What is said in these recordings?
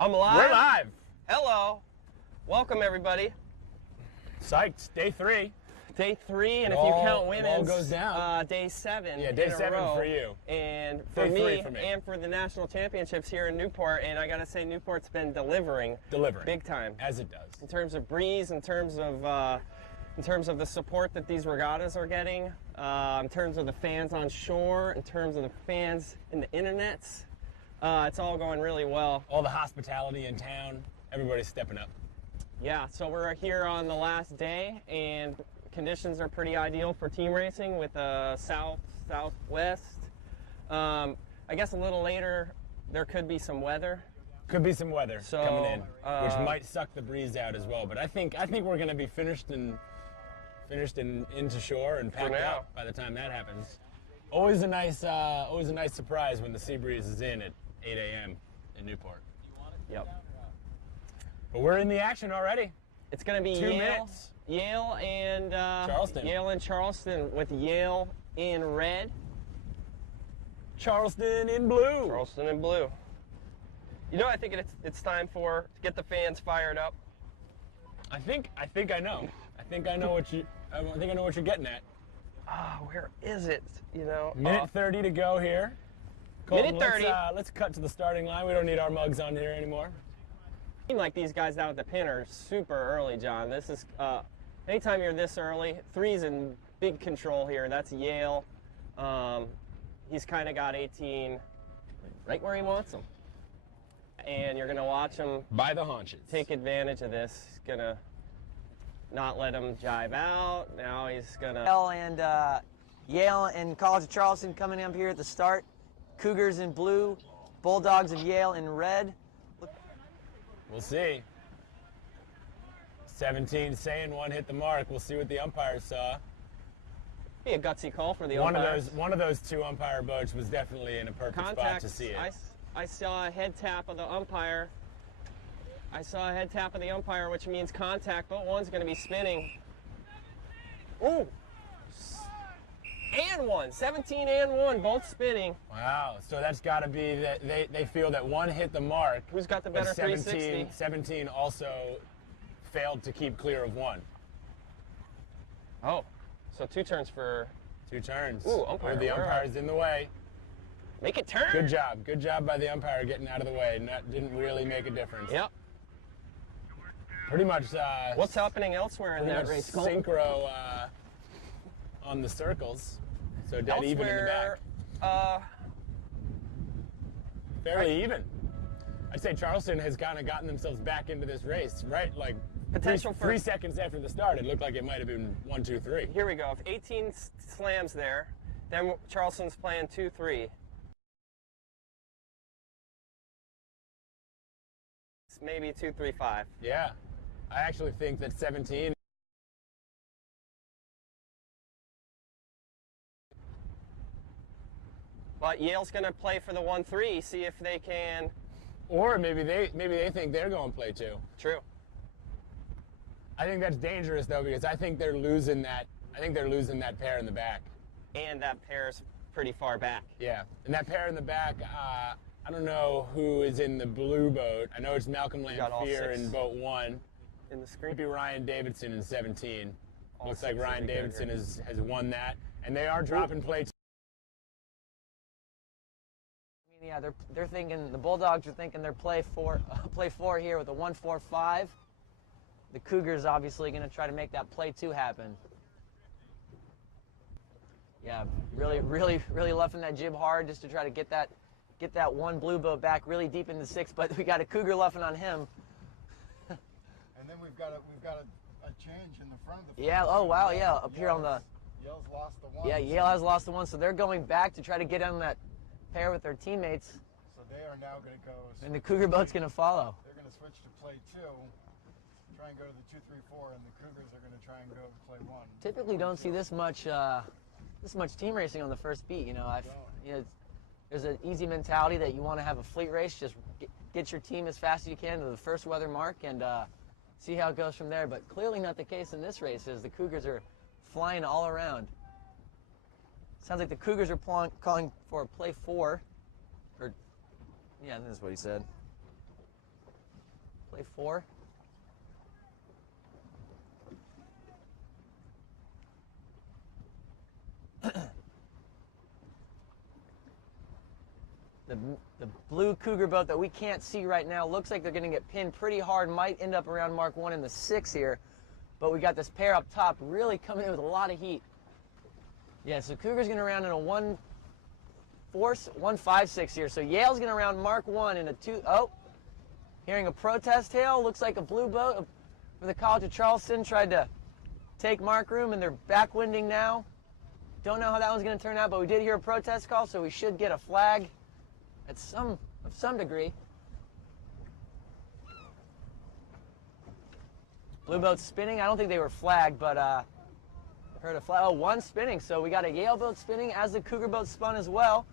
I'm live. We're live. Hello. Welcome, everybody. Psyched. Day 3. Day 3, and if you count winnings, all goes down. Day 7. Yeah, day in a 7 row. for you. And for Day me, 3 for me. and for the national championships here in Newport. And I gotta say, Newport's been delivering. Big time. As it does. In terms of breeze, in terms of the support that these regattas are getting, in terms of the fans on shore, in terms of the fans in the internets, it's all going really well. All the hospitality in town, everybody's stepping up. Yeah, so we're here on the last day, and conditions are pretty ideal for team racing with southwest. I guess a little later there could be some weather. Could be some weather coming in, which might suck the breeze out as well. But I think we're going to be finished and into shore and packed up by the time that happens. Always a nice surprise when the sea breeze is in at 8 a.m. in Newport. Yep. But we're in the action already. It's going to be 2 minutes. Yale and Charleston. Yale and Charleston, with Yale in red. Charleston in blue. Charleston in blue. You know, I think it's time to get the fans fired up. I think I know. I think I know what you're getting at. Where is it? You know, Minute 30 to go here. Colton, Minute 30. Let's cut to the starting line. We don't need our mugs on here anymore. Seem like these guys down at the pin are super early, John. This is anytime you're this early. 3's in big control here. That's Yale. He's kind of got 18 right where he wants them, and you're gonna watch him by the haunches. Take advantage of this. He's gonna not let him jive out. Now he's gonna. Yale and College of Charleston coming up here at the start. Cougars in blue, Bulldogs of Yale in red. We'll see. 17 saying one hit the mark. We'll see what the umpires saw. Be a gutsy call for the umpires. One of those two umpire boats was definitely in a perfect spot to see it. I saw a head tap of the umpire. Which means contact. Boat 1's going to be spinning. Ooh. And 1. 17 and 1, both spinning. Wow. So that's got to be that they feel that one hit the mark. Who's got the better 360? 17 also failed to keep clear of 1. Oh. So 2 turns for... 2 turns. Ooh, umpire. The umpire's in the way. Make it turn. Good job. Good job by the umpire getting out of the way. Didn't really make a difference. Yep. Pretty much. What's happening elsewhere in that race? Synchro on the circles. So dead even in the back. Fairly even. I'd say Charleston has kind of gotten themselves back into this race, right? Like potential three seconds after the start, it looked like it might have been 1, 2, 3. Here we go. If 18 slams there, then Charleston's playing 2-3. Maybe 2-3-5. Yeah, I actually think that 17. But Yale's going to play for the 1-3, see if they can. Or maybe they think they're going to play 2. True. I think that's dangerous though, because I think they're losing that. I think they're losing that pair in the back. And that pair's pretty far back. Yeah, and that pair in the back. I don't know who is in the blue boat. I know it's Malcolm Lamphere in boat 1. In the screen. Maybe Ryan Davidson in 17. Looks like Ryan Davidson has won that, and they are dropping play 2. I mean, yeah, they're thinking, the Bulldogs are thinking they're play 4 here with a 1-4-5. The Cougars obviously going to try to make that play 2 happen. Yeah, really luffing that jib hard just to try to get that one blue boat back really deep in the 6, but we got a Cougar luffing on him. And then we've got a change in the front of the. Yeah. Oh wow. Yeah. Up here on the. Yale's lost the 1. Yeah. Yale has lost the 1, so they're going back to try to get on that pair with their teammates. So they are now going to go. And the Cougar boat's going to follow. They're going to switch to play 2, try and go to the 2-3-4, and the Cougars are going to try and go to play 1. Typically, don't see this much team racing on the first beat. You know, there's an easy mentality that you want to have a fleet race. Just get your team as fast as you can to the first weather mark and see how it goes from there. But clearly not the case in this race, as the Cougars are flying all around. Sounds like the Cougars are calling for a play 4. Or, yeah, that's what he said. Play 4. The blue Cougar boat that we can't see right now looks like they're going to get pinned pretty hard. Might end up around Mark 1 in the 6 here. But we got this pair up top really coming in with a lot of heat. Yeah, so Cougar's going to round in a 1.5-6 here. So Yale's going to round Mark 1 in a 2. Oh, hearing a protest hail. Looks like a blue boat for the College of Charleston tried to take mark room, and they're backwinding now. Don't know how that one's going to turn out, but we did hear a protest call, so we should get a flag of some degree. Blue boat's spinning. I don't think they were flagged, but heard a flag. Oh, one spinning. So we got a Yale boat spinning as the Cougar boat spun as well.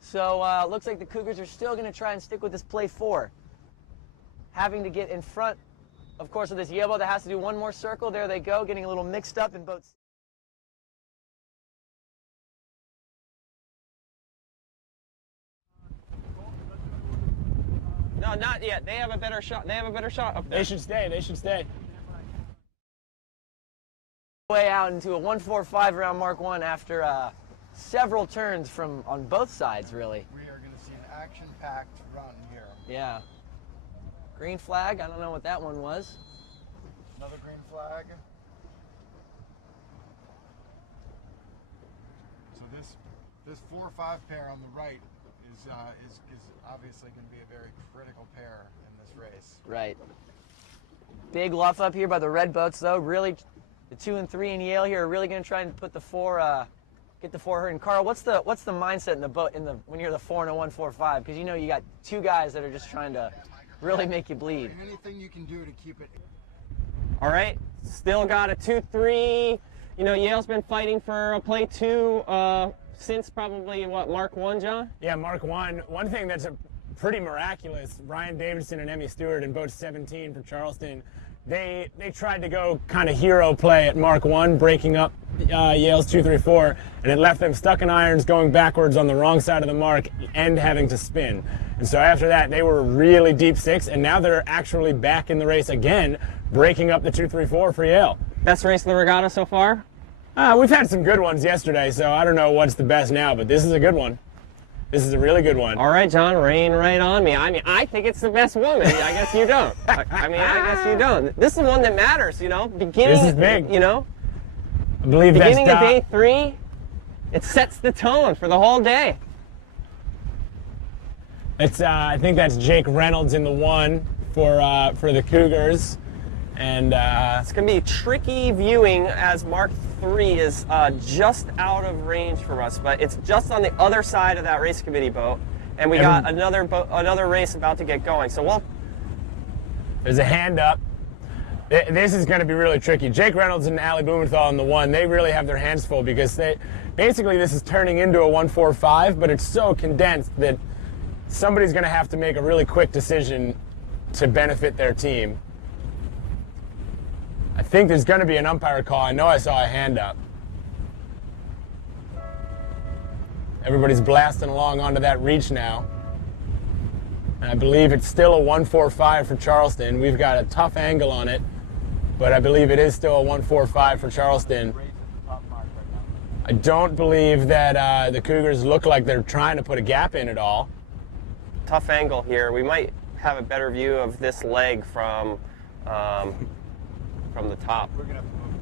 So looks like the Cougars are still going to try and stick with this play 4. Having to get in front, of course, of this Yale boat that has to do one more circle. There they go, getting a little mixed up in boats. No, not yet. They have a better shot. They have a better shot up there. They should stay. They should stay. Way out into a 1.45 around Mark 1 after several turns from on both sides, really. We are going to see an action-packed run here. Yeah. Green flag. I don't know what that one was. Another green flag. So this 4-5 pair on the right is obviously going to be a very critical pair in this race. Right. Big luff up here by the red boats, though. Really, the 2 and 3 in Yale here are really going to try and put the 4, get the 4 hurting. Carl, what's the mindset in the boat when you're the 4 and a 1.45? Because you know you got 2 guys that are just trying to really make you bleed. Anything you can do to keep it. All right, still got a 2-3. You know, Yale's been fighting for a play 2 since probably, what, Mark 1, John? Yeah, Mark 1. One thing that's pretty miraculous, Ryan Davidson and Emmy Stewart in boat 17 for Charleston, they tried to go kind of hero play at Mark 1, breaking up Yale's 2-3-4, and it left them stuck in irons going backwards on the wrong side of the mark and having to spin. And so after that, they were really deep 6, and now they're actually back in the race again, breaking up the 2-3-4 for Yale. Best race of the regatta so far? We've had some good ones yesterday, so I don't know what's the best now, but this is a good one. This is a really good one. All right, John, rain right on me. I mean, I think it's the best one. I guess you don't. I guess you don't. This is the one that matters, you know. Beginning, this is big. You know. I believe beginning of day 3, it sets the tone for the whole day. It's I think that's Jake Reynolds in the 1 for the Cougars. And it's going to be tricky viewing as Mark 3 is just out of range from us, but it's just on the other side of that race committee boat, and we got another race about to get going. So there's a hand up. This is going to be really tricky. Jake Reynolds and Allie Blumenthal in the 1, they really have their hands full because basically this is turning into a 1.45, but it's so condensed that somebody's going to have to make a really quick decision to benefit their team. I think there's going to be an umpire call. I know I saw a hand up. Everybody's blasting along onto that reach now. And I believe it's still a 1.45 for Charleston. We've got a tough angle on it, but I believe it is still a 1.45 for Charleston. I don't believe that the Cougars look like they're trying to put a gap in at all. Tough angle here. We might have a better view of this leg from the top. We're going to have to move.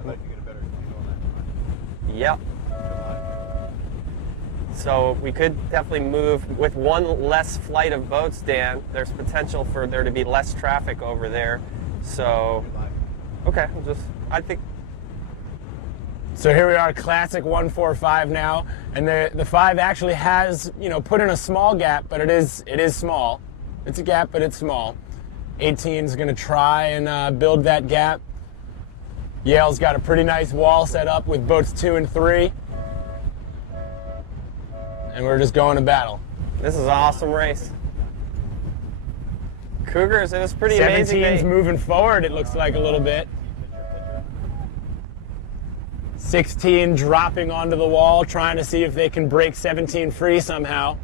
I'd like to get a better view on that. Yep. So we could definitely move with one less flight of boats, Dan. There's potential for there to be less traffic over there. So, okay, I think. So here we are, classic 1.45 now, and the 5 actually has, put in a small gap, but it is small. It's a gap, but it's small. 18's going to try and build that gap. Yale's got a pretty nice wall set up with boats 2 and 3. And we're just going to battle. This is an awesome race. Cougars, it was pretty amazing. 17's moving forward, it looks like a little bit. 16 dropping onto the wall, trying to see if they can break 17 free somehow.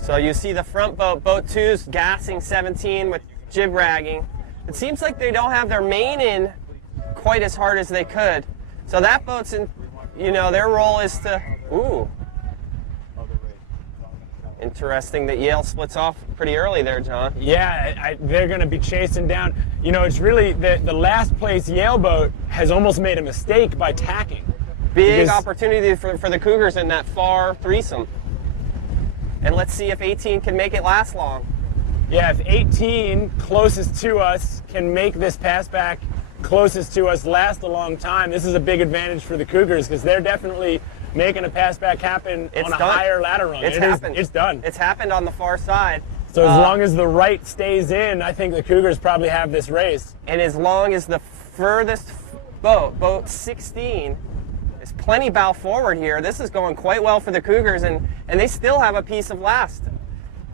So you see the front boat, boat 2's gassing 17 with jib ragging. It seems like they don't have their main in quite as hard as they could. So that boat's in, you know, their role is to, ooh. Interesting that Yale splits off pretty early there, John. Yeah, they're going to be chasing down. You know, it's really the last place Yale boat has almost made a mistake by tacking. Big opportunity for the Cougars in that far threesome. And let's see if 18 can make it last long. Yeah, if 18 closest to us can make this pass back closest to us last a long time, this is a big advantage for the Cougars because they're definitely making a pass back happen on a higher ladder run. It's happened. It's done. It's happened on the far side. So as long as the right stays in, I think the Cougars probably have this race. And as long as the furthest boat, boat 16, is plenty bow forward here, this is going quite well for the Cougars, and they still have a piece of last.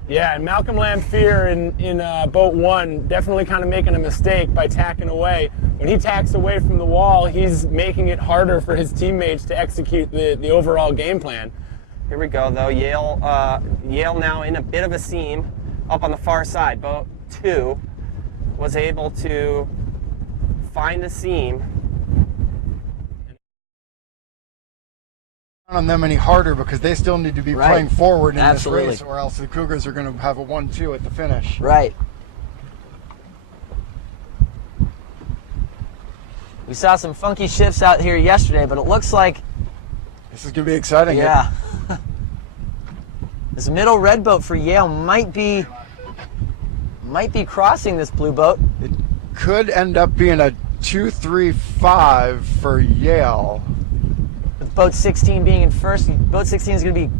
Yeah, and Malcolm Lamphere in boat 1 definitely kind of making a mistake by tacking away. When he tacks away from the wall, he's making it harder for his teammates to execute the overall game plan. Here we go, though. Yale now in a bit of a seam up on the far side. Boat 2 was able to find the seam. On them any harder because they still need to be playing forward in this race, or else the Cougars are going to have a 1-2 at the finish. Right. We saw some funky shifts out here yesterday, but it looks like this is going to be exciting. Yeah. This middle red boat for Yale might be crossing this blue boat. It could end up being a 2-3-5 for Yale. With boat 16 being in first, boat 16 is going to be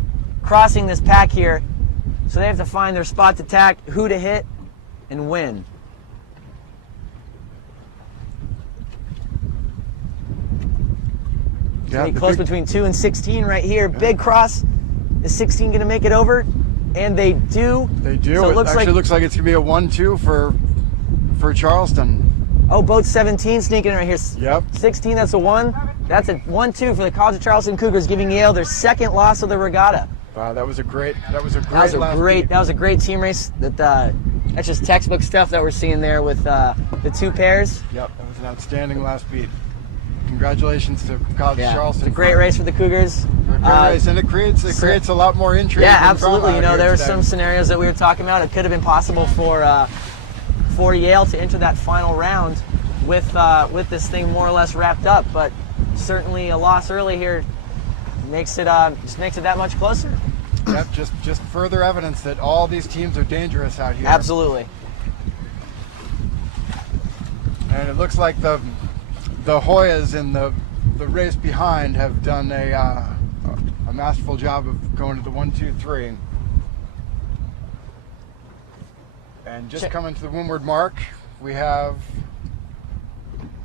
crossing this pack here, so they have to find their spot to tack, who to hit, and win. Yeah, close between 2 and 16 right here. Yeah. Big cross. Is 16 going to make it over? And they do. They do. So it looks like it's going to be a 1-2 for Charleston. Oh, boat 17 sneaking in right here. Yep. 16, that's a 1. That's a 1-2 for the College of Charleston Cougars, giving Yale their second loss of the regatta. Wow, that was a great That was a great team race. That's just textbook stuff that we're seeing there with the two pairs. Yep, that was an outstanding last beat. Congratulations to College of Charleston. It's a great race for the Cougars. Great race, and it creates a lot more intrigue. Yeah, absolutely. You know, there were some scenarios that we were talking about. It could have been possible for Yale to enter that final round with this thing more or less wrapped up, but certainly a loss early here makes it that much closer. Yep, just further evidence that all these teams are dangerous out here. Absolutely. And it looks like the Hoyas in the race behind have done a masterful job of going to the 1-2-3. And just coming to the windward mark, we have.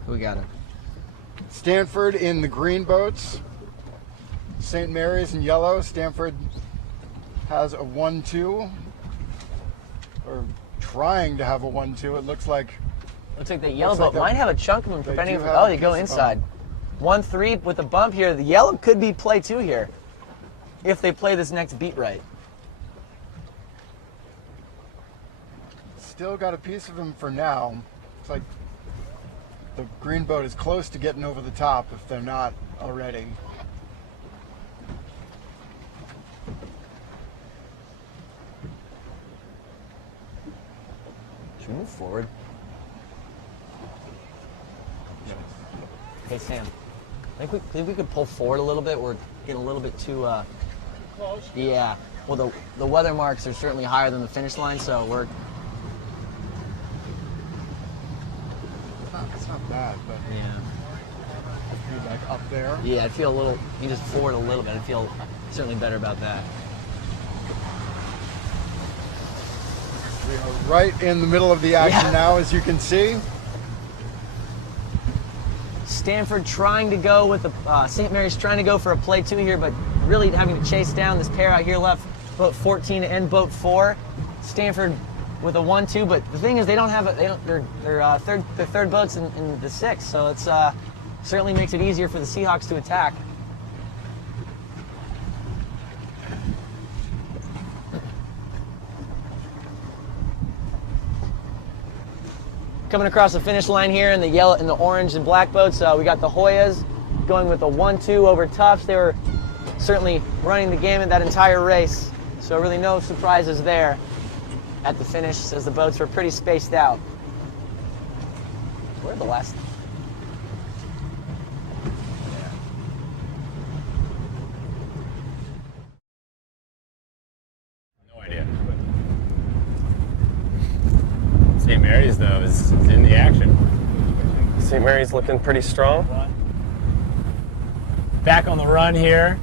Who we got it? Stanford in the green boats, St. Mary's in yellow. Stanford has a 1-2, or trying to have a 1-2. It looks like. Looks like the yellow boat might have a chunk of them preventing them. Oh, they go inside. 1-3 with a bump here. The yellow could be play 2 here, if they play this next beat right. Still got a piece of him for now. It's like the green boat is close to getting over the top if they're not already. Should we move forward? Hey Sam, I think we could pull forward a little bit. We're getting a little bit too close. Yeah. Well, the weather marks are certainly higher than the finish line, so we're. It's not bad, but yeah. I feel like up there. Yeah, I'd feel a little. You just forward a little bit. I feel certainly better about that. We are right in the middle of the action now, as you can see. Stanford trying to go with St. Mary's trying to go for a play 2 here, but really having to chase down this pair out here left, boat 14 and boat 4. Stanford with a 1-2, but the thing is they don't have their third boats in the 6, so it's certainly makes it easier for the Seahawks to attack. Coming across the finish line here in the yellow, in the orange and black boats, we got the Hoyas going with a 1-2 over Tufts. They were certainly running the gamut that entire race, so really no surprises there at the finish as the boats were pretty spaced out. Where'd the last? No idea. St. Mary's, though, is in the action. St. Mary's looking pretty strong. Back on the run here.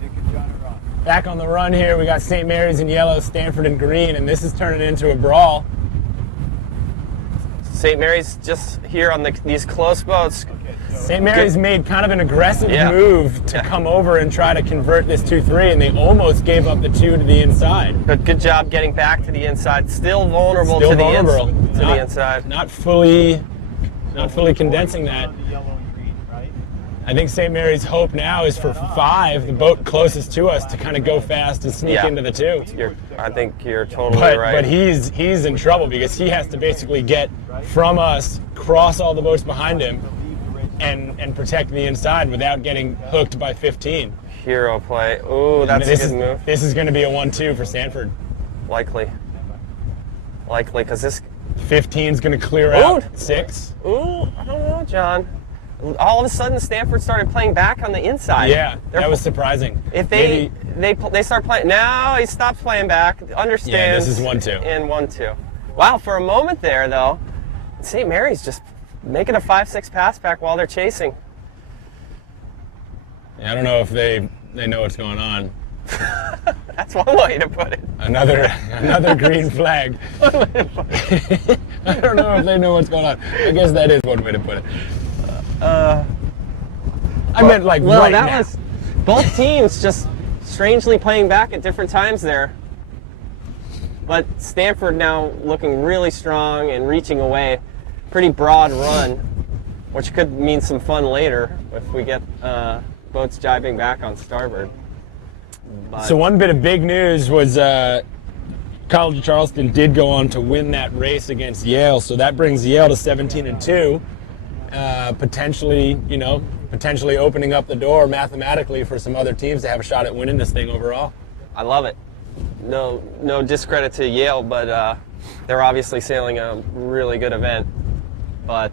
Back on the run here, we got St. Mary's in yellow, Stanford in green, and this is turning into a brawl. St. Mary's just here on these close boats. St. Mary's made kind of an aggressive move to come over and try to convert this 2-3, and they almost gave up the 2 to the inside. But good job getting back to the inside. Still vulnerable to the inside. Not fully condensing that. I think St. Mary's hope now is for 5, the boat closest to us, to kind of go fast and sneak into the 2. I think you're totally right. But he's in trouble because he has to basically get from us, cross all the boats behind him, and protect the inside without getting hooked by 15. Hero play. Ooh, that's a good move. This is going to be a 1-2 for Stanford. Likely, because this 15's going to clear out 6. Ooh, I don't know, John. All of a sudden, Stanford started playing back on the inside. Yeah, that was surprising. If they start playing now, he stops playing back. Understands. Yeah, this is 1-2. And 1-2. Wow, for a moment there though, St. Mary's just making a 5-6 pass back while they're chasing. Yeah, I don't know if they know what's going on. That's one way to put it. Another green flag. I don't know if they know what's going on. I guess that is one way to put it. I meant like right now. Was both teams just strangely playing back at different times there. But Stanford now looking really strong and reaching away. Pretty broad run, which could mean some fun later if we get boats jibing back on starboard. But so one bit of big news was College of Charleston did go on to win that race against Yale, so that brings Yale to 17-2. Potentially opening up the door mathematically for some other teams to have a shot at winning this thing overall. I love it. No discredit to Yale, but they're obviously sailing a really good event. But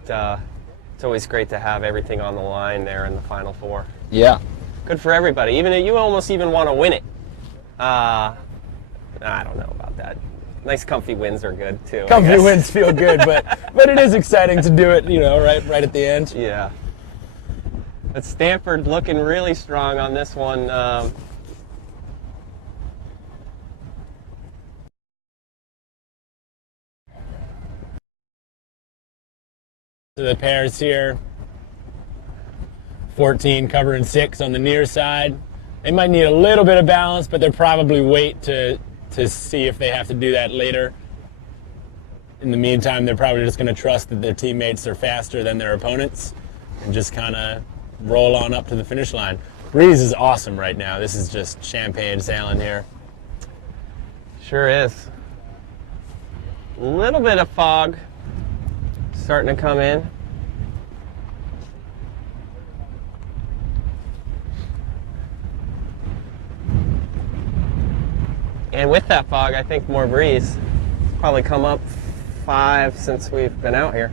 it's always great to have everything on the line there in the Final Four. Yeah. Good for everybody. You almost even want to win it. I don't know about that. Nice comfy wins are good too. Comfy wins feel good, but it is exciting to do it, right at the end. Yeah. But Stanford looking really strong on this one. So the pairs here, 14 covering 6 on the near side. They might need a little bit of balance, but they'll probably wait to see if they have to do that later. In the meantime, they're probably just going to trust that their teammates are faster than their opponents and just kind of roll on up to the finish line. Breeze is awesome right now. This is just champagne sailing here. Sure is. A little bit of fog starting to come in. And with that fog, I think more breeze. Probably come up 5 since we've been out here.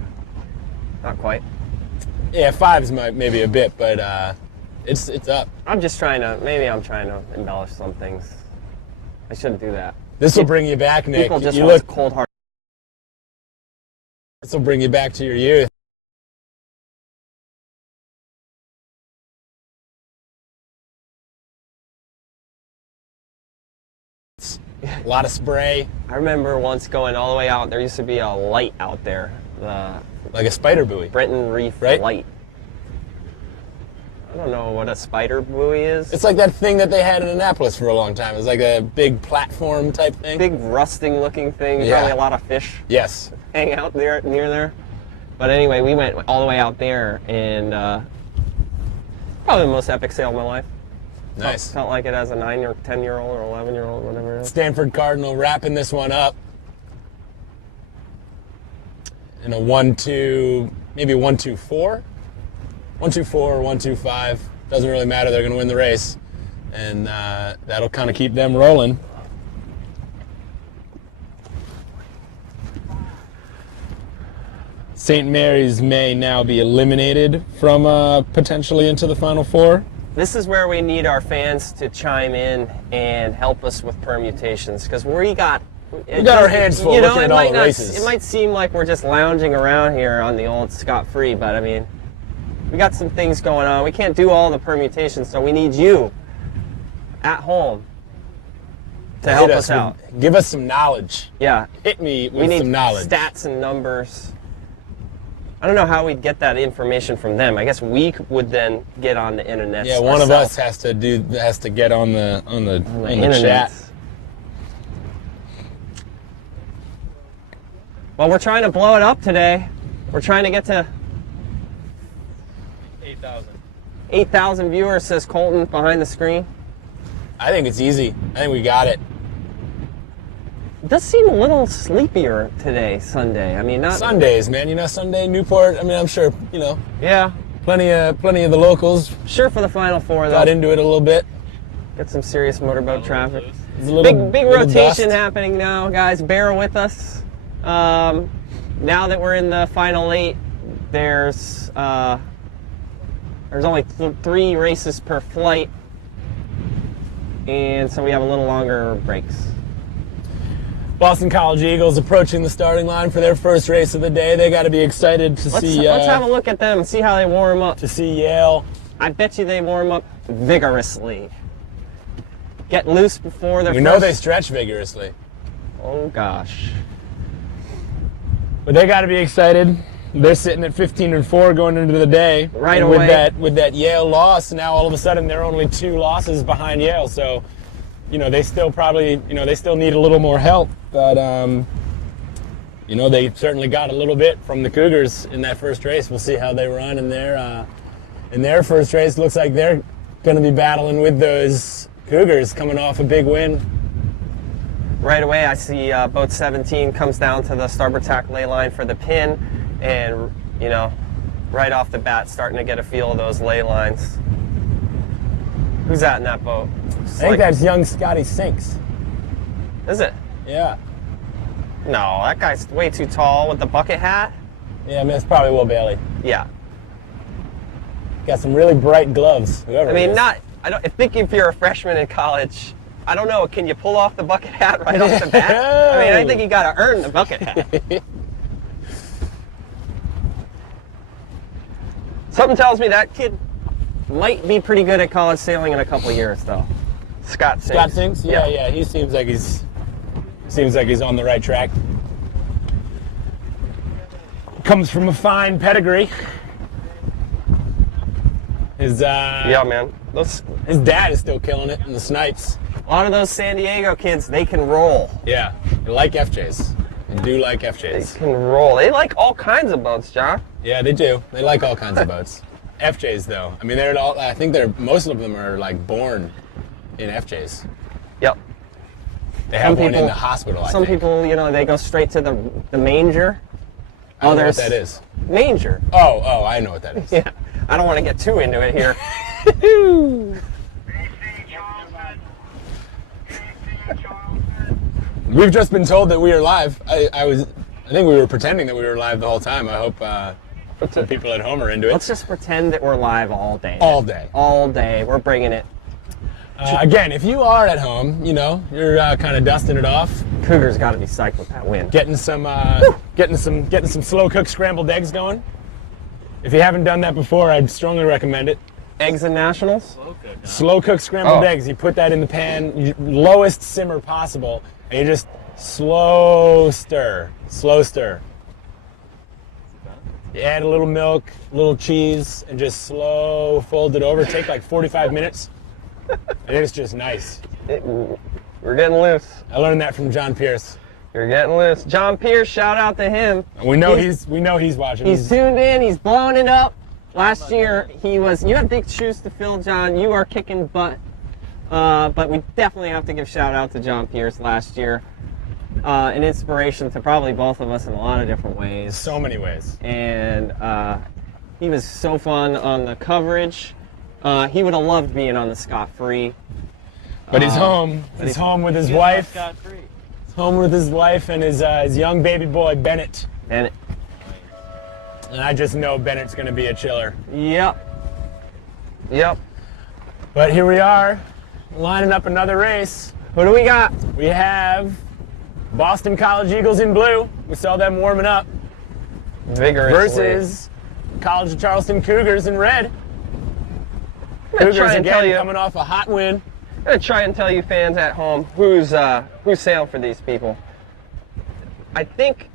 Not quite. Yeah, 5's maybe a bit, but it's up. I'm trying to embellish some things. I shouldn't do that. This will bring you back, Nick. People just want cold-hearted. This will bring you back to your youth. A lot of spray. I remember once going all the way out. There used to be a light out there. Like a spider buoy. Brenton Reef light. I don't know what a spider buoy is. It's like that thing that they had in Annapolis for a long time. It was like a big platform type thing. Big rusting looking thing. Yeah. Probably a lot of fish. Yes. Hang out there near there. But anyway, we went all the way out there, and probably the most epic sail of my life. Nice. Felt like it as a 9 or 10-year-old or 11-year-old, whatever it is. Stanford Cardinal wrapping this one up. in a 1-2, maybe 1-2-4, 1-2-4 or 1-2-5. Doesn't really matter. They're going to win the race, and that'll kind of keep them rolling. St. Mary's may now be eliminated from potentially into the Final Four. This is where we need our fans to chime in and help us with permutations, because we got our hands full looking at all the races. It might seem like we're just lounging around here on the old Scot-free, but I mean, we got some things going on. We can't do all the permutations, so we need you at home to help us out. Give us some knowledge. Yeah. Hit me with some knowledge. Stats and numbers. I don't know how we'd get that information from them. I guess we would then get on the internet. Yeah, one of us has to get on the chat. Well, we're trying to blow it up today. We're trying to get to 8,000. 8,000 viewers, says Colton behind the screen. I think it's easy. I think we got it. It does seem a little sleepier today, Sunday. I mean, not Sundays, man. You know, Sunday, Newport. I mean, I'm sure, you know. Yeah. Plenty of the locals. Sure, for the Final Four, though. Got into it a little bit. Get some serious motorboat traffic. Big little rotation dust happening now, guys. Bear with us. Now that we're in the final 8, there's only 3 races per flight, and so we have a little longer breaks. Boston College Eagles approaching the starting line for their first race of the day. They got to be excited to see. Let's have a look at them and see how they warm up. To see Yale. I bet you they warm up vigorously. Get loose before their. We know they stretch vigorously. Oh gosh. But they got to be excited. They're sitting at 15-4 going into the day. Right and away. With that Yale loss, now all of a sudden they're only 2 losses behind Yale. So, you know, they still need a little more help. But, you know, they certainly got a little bit from the Cougars in that first race. We'll see how they run in their first race. Looks like they're going to be battling with those Cougars coming off a big win. Right away, I see boat 17 comes down to the starboard tack lay line for the pin, and, you know, right off the bat, starting to get a feel of those lay lines. Who's that in that boat? I think that's young Scotty Sinks. Is it? Yeah. No, that guy's way too tall with the bucket hat. Yeah, I mean, it's probably Will Bailey. Yeah. Got some really bright gloves. Whoever I mean, it is. I think if you're a freshman in college, I don't know, can you pull off the bucket hat right off the bat? I mean, I think you got to earn the bucket hat. Something tells me that kid might be pretty good at college sailing in a couple of years, though. Scott Sinks. Scott Sinks? Yeah. He seems like he's on the right track. Comes from a fine pedigree. Yeah, man. His dad is still killing it in the Snipes. A lot of those San Diego kids, they can roll. Yeah, they like FJs. They do like FJs. They can roll. They like all kinds of boats, John. Yeah, they do. They like all kinds of boats. FJs, though. I mean, I think most of them are like born in FJs. Yep. They have one in the hospital, I think. Some people, you know, they go straight to the manger. I don't know what that is. Manger. Oh, I know what that is. Yeah. I don't want to get too into it here. We've just been told that we are live. I think we were pretending that we were live the whole time. I hope some people at home are into it. Let's just pretend that we're live all day. All day. All day. We're bringing it. Again, if you are at home, you know, you're kind of dusting it off. Cougars got to be psyched with that win. Getting some slow cooked scrambled eggs going. If you haven't done that before, I'd strongly recommend it. Eggs and nationals? Slow cooked scrambled eggs. You put that in the pan, lowest simmer possible, and you just slow stir. You add a little milk, a little cheese, and just slow fold it over. Take like 45 minutes, and it's just nice. We're getting loose. I learned that from John Pierce. You're getting loose. John Pierce, shout out to him. We know he's watching. He's tuned in. He's blowing it up. Last year, you have big shoes to fill, John. You are kicking butt. But we definitely have to give shout out to John Pierce last year. an inspiration to probably both of us in a lot of different ways. So many ways. And he was so fun on the coverage. He would have loved being on the Scot-Free. But he's home. He's home with his wife. Scot-free. He's home with his wife and his young baby boy, Bennett. Bennett. And I just know Bennett's going to be a chiller. Yep. Yep. But here we are, lining up another race. Who do we got? We have Boston College Eagles in blue. We saw them warming up. Vigorously. Versus College of Charleston Cougars in red. I'm gonna Cougars try and tell again you. coming off a hot win. I'm gonna try and tell you fans at home who's sailed for these people. I think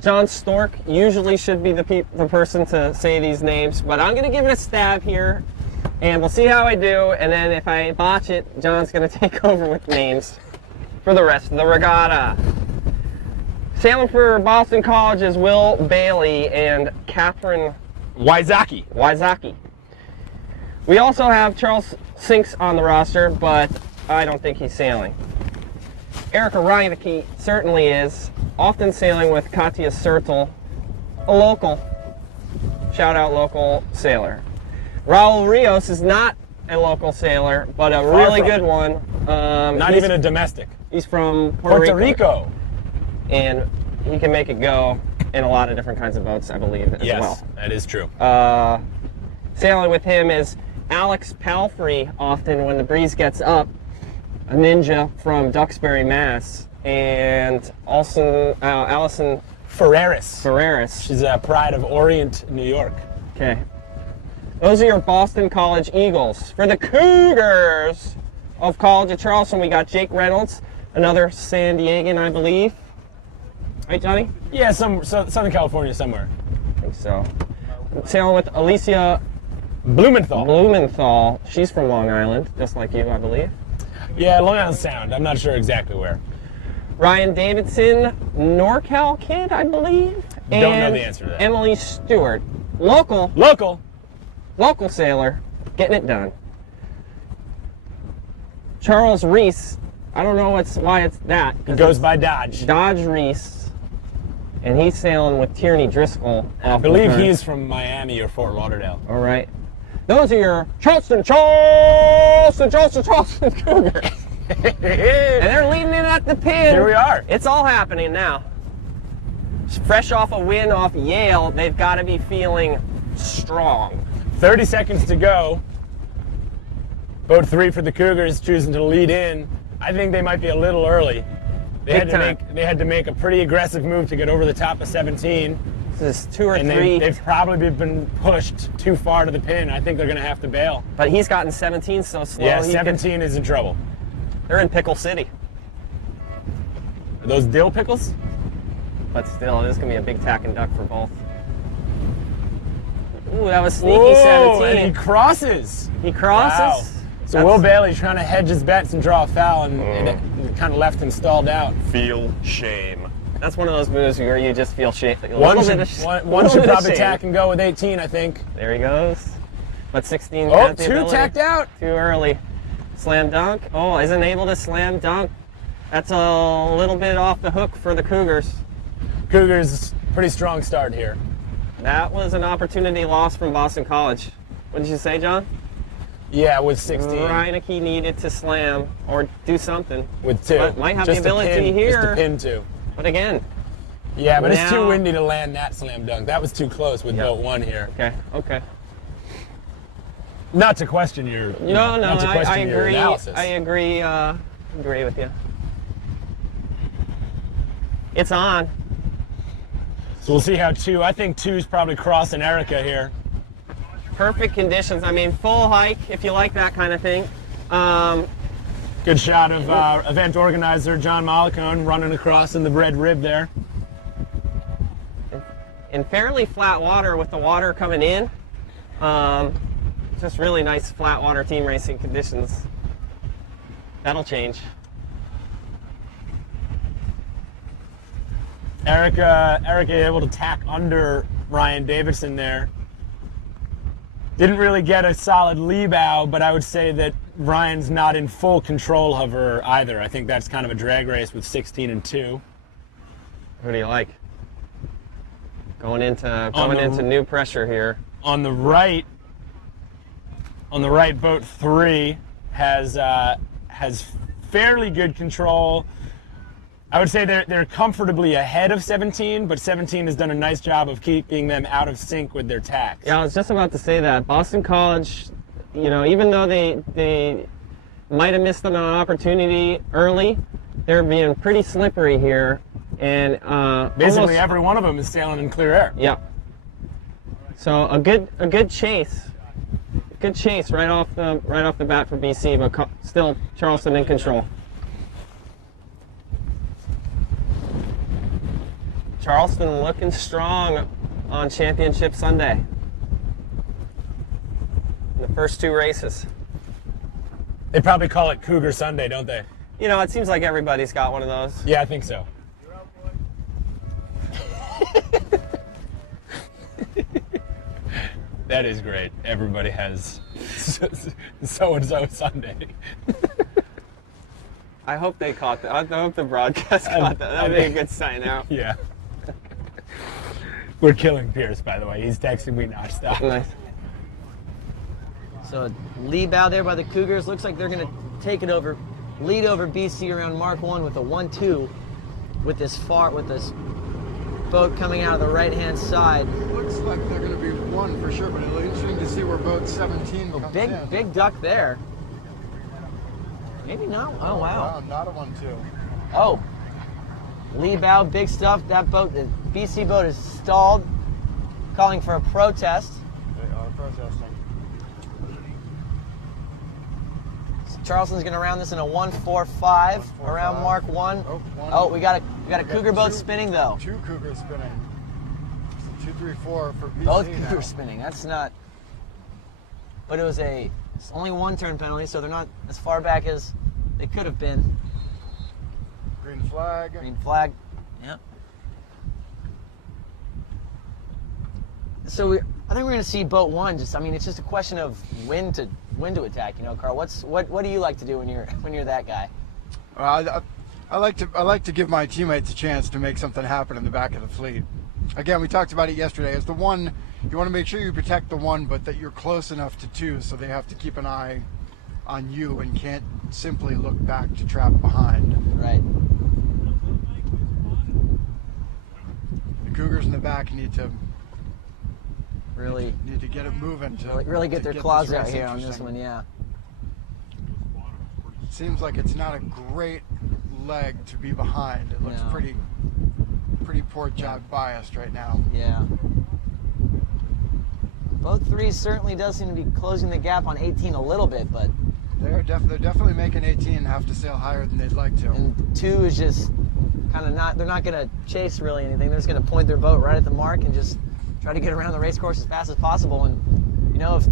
John Stork usually should be the person to say these names, but I'm gonna give it a stab here, and we'll see how I do. And then if I botch it, John's gonna take over with names for the rest of the regatta. Sailing for Boston College is Will Bailey and Catherine Wysocki. We also have Charles Sinks on the roster, but I don't think he's sailing. Erica Reineke certainly is, often sailing with Katya Sertel, a local. Shout out local sailor. Raul Rios is not a local sailor, but a really good one. Not even a domestic. He's from Puerto Rico. And he can make it go in a lot of different kinds of boats, I believe, as well. Yes, that is true. Sailing with him is Alex Palfrey, often when the breeze gets up, a ninja from Duxbury, Mass. And also Allison Ferreris. She's a pride of Orient, New York. Okay. Those are your Boston College Eagles. For the Cougars of College of Charleston, we got Jake Reynolds, another San Diegan, I believe. Right, Johnny? Yeah, Southern California somewhere. I think so. Sailing with Alicia Blumenthal. She's from Long Island, just like you, I believe. Yeah, Long Island Sound. I'm not sure exactly where. Ryan Davidson, NorCal kid, I believe. Don't know the answer to that. Emily Stewart, local sailor, getting it done. Charles Reese, I don't know why it's that. It goes by Dodge. Dodge Reese, and he's sailing with Tierney Driscoll. I believe he's from Miami or Fort Lauderdale. All right. Those are your Charleston Cougars. And they're leading in at the pin. Here we are. It's all happening now. Fresh off a win off Yale, they've got to be feeling strong. 30 seconds to go. Boat 3 for the Cougars choosing to lead in. I think they might be a little early. They had to make a pretty aggressive move to get over the top of 17. This is 2 or 3. They've probably been pushed too far to the pin. I think they're going to have to bail. But he's gotten 17 so slow. Yeah, 17 is in trouble. They're in Pickle City. Are those dill pickles? But still, this is going to be a big tack and duck for both. Ooh, that was sneaky. Whoa, 17. And he crosses. He crosses. Wow. So Will Bailey's trying to hedge his bets and draw a foul, and it kind of left him stalled out. Feel shame. That's one of those moves where you just feel shame. One should probably tack and go with 18, I think. There he goes. But 16. Oh, 2 tacked out. Too early. Slam dunk. Oh, isn't able to slam dunk. That's a little bit off the hook for the Cougars. Cougars, pretty strong start here. That was an opportunity lost from Boston College. What did you say, John? Yeah, with 16. Reineke needed to slam or do something. With 2. But might have just the ability here. Just a pin 2. But again. Yeah, but it's too windy to land that slam dunk. That was too close with boat 1 here. Okay. Not to question your I agree. analysis. I agree with you. It's on. So we'll see how I think 2's probably crossing Erica here. Perfect conditions. I mean, full hike if you like that kind of thing. Good shot of event organizer John Mollicone running across in the red rib there. In fairly flat water with the water coming in. Just really nice flat water team racing conditions. That'll change. Erica able to tack under Ryan Davidson there. Didn't really get a solid lee bow, but I would say that Ryan's not in full control of her either. I think that's kind of a drag race with 16 and 2. Who do you like? Going into new pressure here. On the right, boat 3 has fairly good control. I would say they're comfortably ahead of 17, but 17 has done a nice job of keeping them out of sync with their tacks. Yeah, I was just about to say that. Boston College, you know, even though they might have missed an opportunity early, they're being pretty slippery here, and basically every one of them is sailing in clear air. Yeah. So a good chase right off the bat for BC, but still Charleston in control. Charleston looking strong on Championship Sunday. The first 2 races. They probably call it Cougar Sunday, don't they? You know, it seems like everybody's got one of those. Yeah, I think so. That is great. Everybody has so-and-so Sunday. I hope they caught that. I hope the broadcast caught that. That would be a good sign out. Yeah. We're killing Pierce, by the way. He's texting me nonstop. Nice. So lead bow there by the Cougars. Looks like they're going to take it over, lead over BC around Mark 1 with a 1-2 with this boat coming out of the right-hand side. Looks like they're going to be 1 for sure, but it'll be interesting to see where boat 17 comes in. Big duck there. Maybe not. Oh, wow. Not a 1-2. Oh. Lead bow, big stuff. That boat, the BC boat is stalled, calling for a protest. They are protesting. Charleston's going to round this in a 1-4-5 around Mark 1. Oh, we got a Cougar boat spinning though. 2 Cougars spinning. So 2, 3, 4 for BC. Both Cougars spinning. That's not. But it's only 1 turn penalty, so they're not as far back as they could have been. Green flag. Green flag. Yep. So I think we're going to see boat 1. It's just a question of when to attack. You know, Carl. What do you like to do when you're that guy? I like to give my teammates a chance to make something happen in the back of the fleet. Again, we talked about it yesterday. As the 1, you want to make sure you protect the 1, but that you're close enough to 2, so they have to keep an eye on you and can't simply look back to trap behind. Right. The Cougars in the back need to really get it moving to really get their claws out here on this one. Yeah. Seems like it's not a great leg to be behind. It looks pretty poor job biased right now. Yeah. Both 3s certainly does seem to be closing the gap on 18 a little bit, but they're definitely making 18 have to sail higher than they'd like to. And 2 is just kind of not. They're not going to chase really anything. They're just going to point their boat right at the mark and just try to get around the race course as fast as possible. And you know, if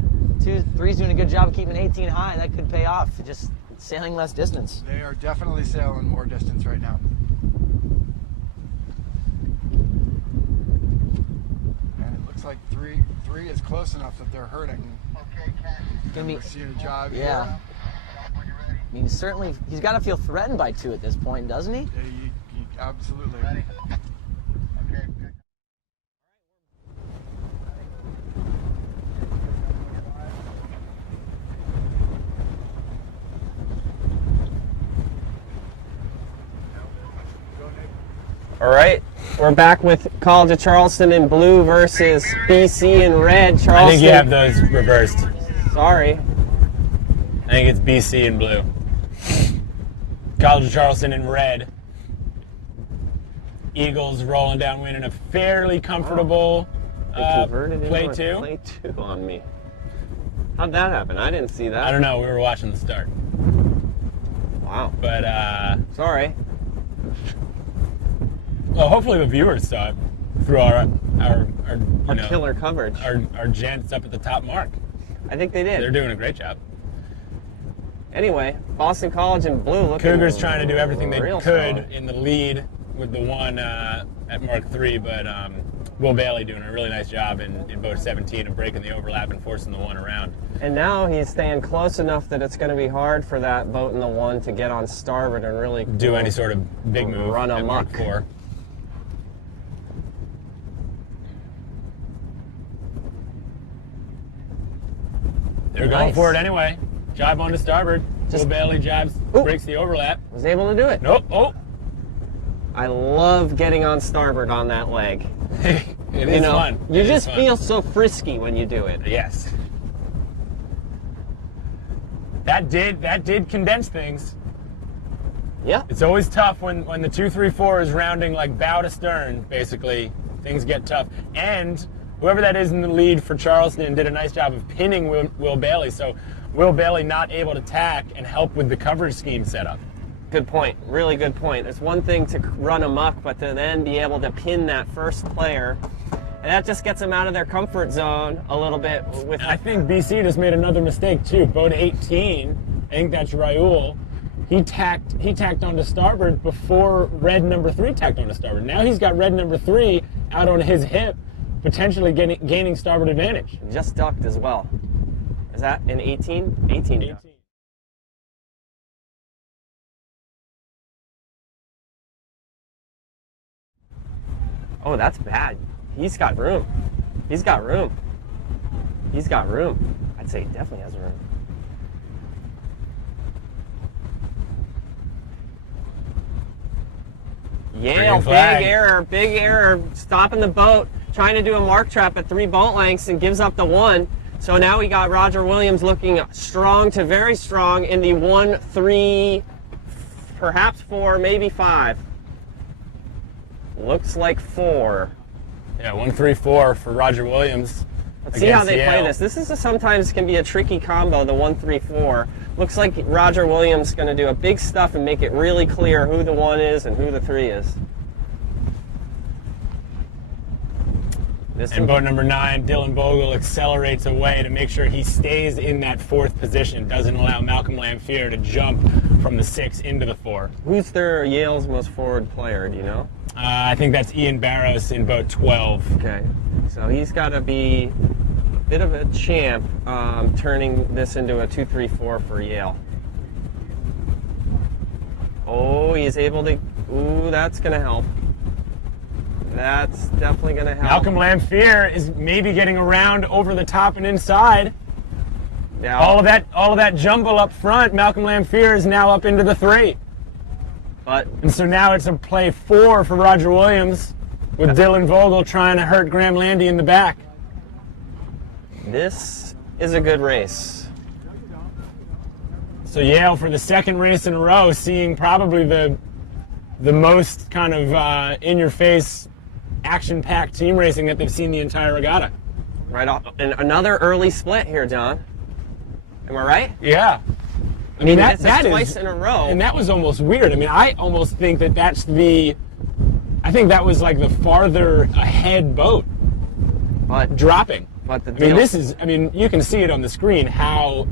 3's doing a good job of keeping 18 high, that could pay off. Just sailing less distance. They are definitely sailing more distance right now. And it looks like 3 is close enough that they're hurting. We're seeing a job here. Yeah. I mean, certainly, he's got to feel threatened by 2 at this point, doesn't he? Yeah, he absolutely. Ready? Okay. All right, we're back with College of Charleston in blue versus BC in red. Charleston. I think you have those reversed. Sorry. I think it's BC in blue. College of Charleston in red. Eagles rolling downwind in a fairly comfortable play 2. Play 2 on me. How'd that happen? I didn't see that. I don't know. We were watching the start. Wow. But sorry. Well, hopefully the viewers saw it through our killer coverage. Our gents up at the top mark. I think they did. They're doing a great job. Anyway, Boston College in blue. Looking Cougars trying to do everything they could solid in the lead with the 1 at Mark 3, but Will Bailey doing a really nice job in boat 17 of breaking the overlap and forcing the one around. And now he's staying close enough that it's going to be hard for that boat in the one to get on starboard and really do any sort of big move. Run at amok. Mark 4. They're going Nice. for it anyway. Jibe on to starboard. Will Bailey jibes, breaks the overlap. Was able to do it. Nope. Oh. I love getting on starboard on that leg. It is fun. You It is just fun. feel so frisky when you do it. Yes. That did condense things. Yeah. It's always tough when the 2-3-4 is rounding like bow to stern, basically. Things get tough. And whoever that is in the lead for Charleston did a nice job of pinning Will Bailey. So Will Bailey not able to tack and help with the coverage scheme setup. Good point. Really good point. It's one thing to run amok, but to then be able to pin that first player, and that just gets them out of their comfort zone a little bit. With I think BC just made another mistake too. Boat 18, I think that's Raul. He tacked onto starboard before red number 3 tacked onto starboard. Now he's got red number 3 out on his hip, potentially gaining starboard advantage. just ducked as well. Is that an 18? 18. 18. Oh, that's bad. He's got room. He's got room. He's got room. I'd say he definitely has room. Yale, big error, stopping the boat, trying to do a mark trap at 3 boat lengths and gives up the 1. So now we got Roger Williams looking strong to very strong in the 1, 3, perhaps 4, maybe 5. Looks like 4. Yeah, 1-3-4 for Roger Williams. Let's see how they Yale. play this. This is sometimes can be a tricky combo, the 1-3-4. Looks like Roger Williams is going to do a big stuff and make it really clear who the 1 is and who the 3 is. And boat number 9, Dylan Bogle accelerates away to make sure he stays in that 4th position, doesn't allow Malcolm Lamphere to jump from the 6 into the 4. Who's their Yale's most forward player, do you know? I think that's Ian Barrows in boat 12. Okay, so he's got to be a bit of a champ turning this into a 2-3-4 for Yale. Oh, he's able to, ooh, that's going to help. That's definitely going to help. Malcolm Lamphere is maybe getting around over the top and inside. Yeah. All of that jumble up front, Malcolm Lamphere is now up into the 3. And so now it's a play 4 for Roger Williams with Dylan Vogel trying to hurt Graham Landy in the back. This is a good race. So Yale, for the 2nd race in a row, seeing probably the most kind of in-your-face, action-packed team racing that they've seen the entire regatta. Right off, and another early split here, John. Am I right? Yeah. I mean, that is twice is, in a row. And that was almost weird. I mean, I almost think that's I think that was like the farther ahead boat dropping. But the I mean, you can see it on the screen how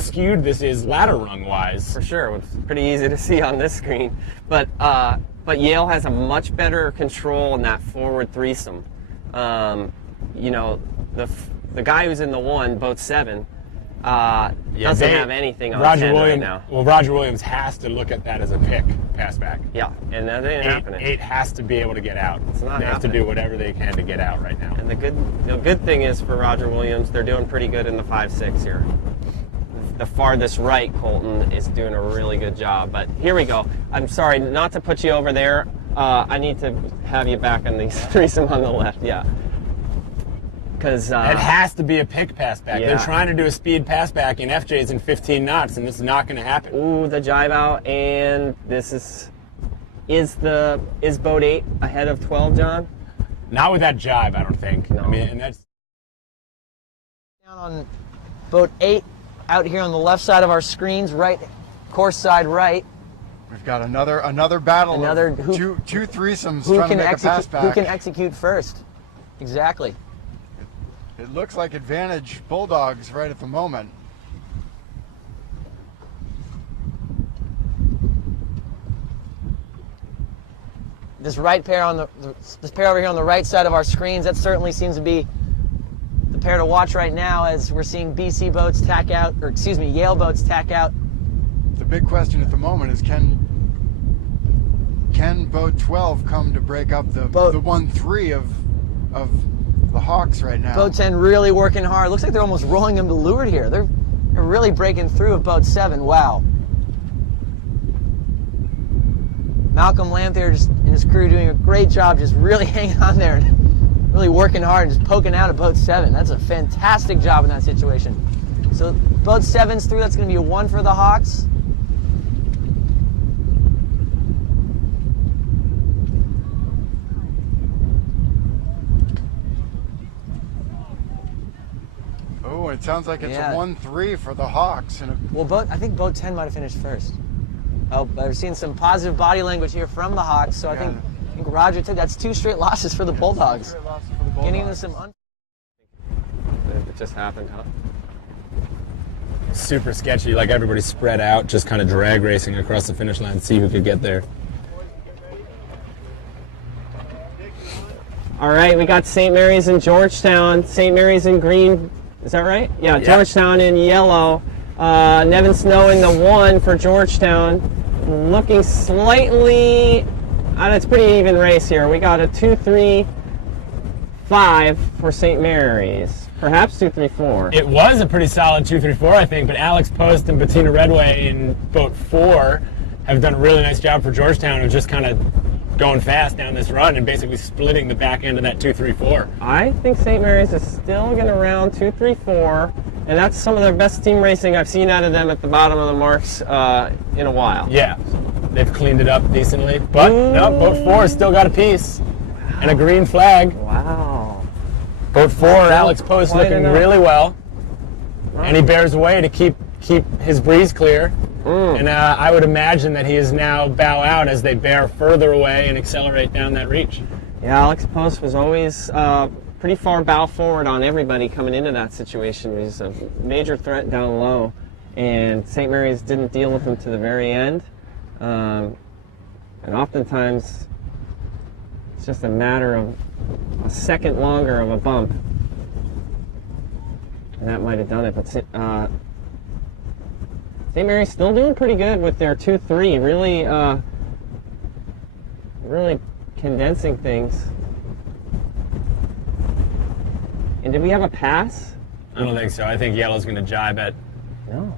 skewed this is ladder rung wise. For sure, it's pretty easy to see on this screen. But Yale has a much better control in that forward threesome. You know, the guy who's in the 1, boat 7, doesn't have anything on Roger 10 Williams, right now. Well, Roger Williams has to look at that as a pick pass back. Yeah, and that ain't happening. 8 has to be able to get out. It's not they have to do whatever they can to get out right now. And the good thing is for Roger Williams, they're doing pretty good in the 5-6 here. The farthest right, Colton, is doing a really good job. But here we go. I'm sorry, not to put you over there. I need to have you back on the threesome on the left. Yeah. Because it has to be a pick pass back. Yeah. They're trying to do a speed pass back in FJs in 15 knots, and it's not going to happen. Ooh, the jibe out, and this is boat 8 ahead of 12, John? Not with that jibe, I don't think. No. I mean, and that's Down on boat 8, out here on the left side of our screens, right, course side right. We've got another battle. Two threesomes trying to make a pass back. Who can execute first? Exactly. It looks like advantage Bulldogs right at the moment. this right pair on this pair over here on the right side of our screens, that certainly seems to be the pair to watch right now as we're seeing BC boats tack out, or excuse me, Yale boats tack out. The big question at the moment is can boat 12 come to break up the 1-3 of the Hawks right now? Boat 10 really working hard. Looks like they're almost rolling them to leeward here. They're really breaking through with boat 7. Wow. Malcolm Lampier and his crew doing a great job just really hanging on there and really working hard and just poking out at boat 7. That's a fantastic job in that situation. So boat 7's through. That's going to be a 1 for the Hawks. Oh, it sounds like it's a 1-3 for the Hawks. Well, I think boat 10 might have finished first. Oh, I've seen some positive body language here from the Hawks, so I think Roger took that's 2 straight losses for the Bulldogs. 2 straight losses for the Bulldogs. Getting into some It just happened, huh? Super sketchy, like everybody's spread out, just kind of drag racing across the finish line, see who could get there. All right, we got St. Mary's and Georgetown. St. Mary's in green. Is that right? Yeah, Georgetown in yellow. Nevin Snow in the 1 for Georgetown. Looking slightly, it's a pretty even race here. We got a 2-3-5 for St. Mary's. Perhaps 2-3-4. It was a pretty solid 2-3-4, I think, but Alex Post and Bettina Redway in boat 4 have done a really nice job for Georgetown of just kind of going fast down this run and basically splitting the back end of that 2-3-4. I think St. Mary's is still going to round 2-3-4, and that's some of their best team racing I've seen out of them at the bottom of the marks in a while. Yeah, they've cleaned it up decently, but no, boat 4 has still got a piece and a green flag. Wow. Boat 4, Alex Post looking really well, and he bears away to keep his breeze clear. And I would imagine that he is now bow out as they bear further away and accelerate down that reach. Yeah, Alex Post was always pretty far bow forward on everybody coming into that situation. He's a major threat down low, and St. Mary's didn't deal with him to the very end. And oftentimes, it's just a matter of a second longer of a bump. And that might have done it, but St. Mary's still doing pretty good with their 2-3, really condensing things. And did we have a pass? I don't think so. I think Yellow's going to jibe at. No.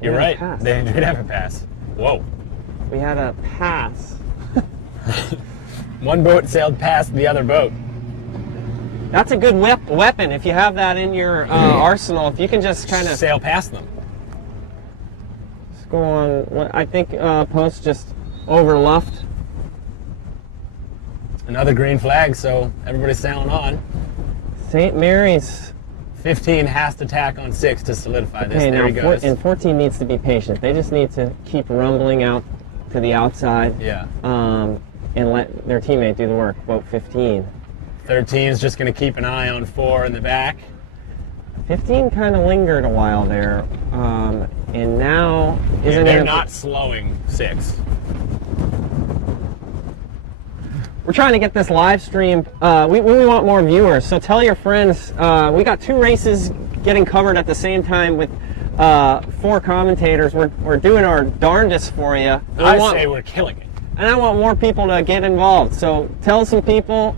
You're right. They did have a pass. Whoa. We had a pass. One boat sailed past the other boat. That's a good weapon if you have that in your arsenal. If you can just kind of sail past them. Go on. I think Post just overluffed. Another green flag, so everybody's sailing on. St. Mary's 15 has to tack on 6 to solidify this. Okay, there he goes. And 14 needs to be patient. They just need to keep rumbling out to the outside. Yeah. And let their teammate do the work. Boat 15. 13 is just going to keep an eye on 4 in the back. 15 kind of lingered a while there, and now they're not slowing 6. We're trying to get this live stream. We want more viewers, so tell your friends. We got 2 races getting covered at the same time with 4 commentators. We're doing our darndest for you. I say we're killing it. And I want more people to get involved. So tell some people.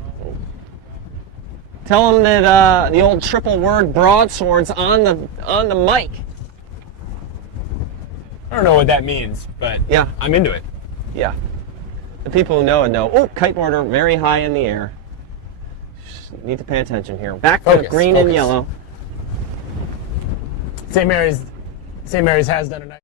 Tell them that the old triple word broadswords on the mic. I don't know what that means, but yeah, I'm into it. Yeah. The people who know it know. Oh, kiteboarder very high in the air. Need to pay attention here. Back to green and yellow. St. Mary's has done a nice.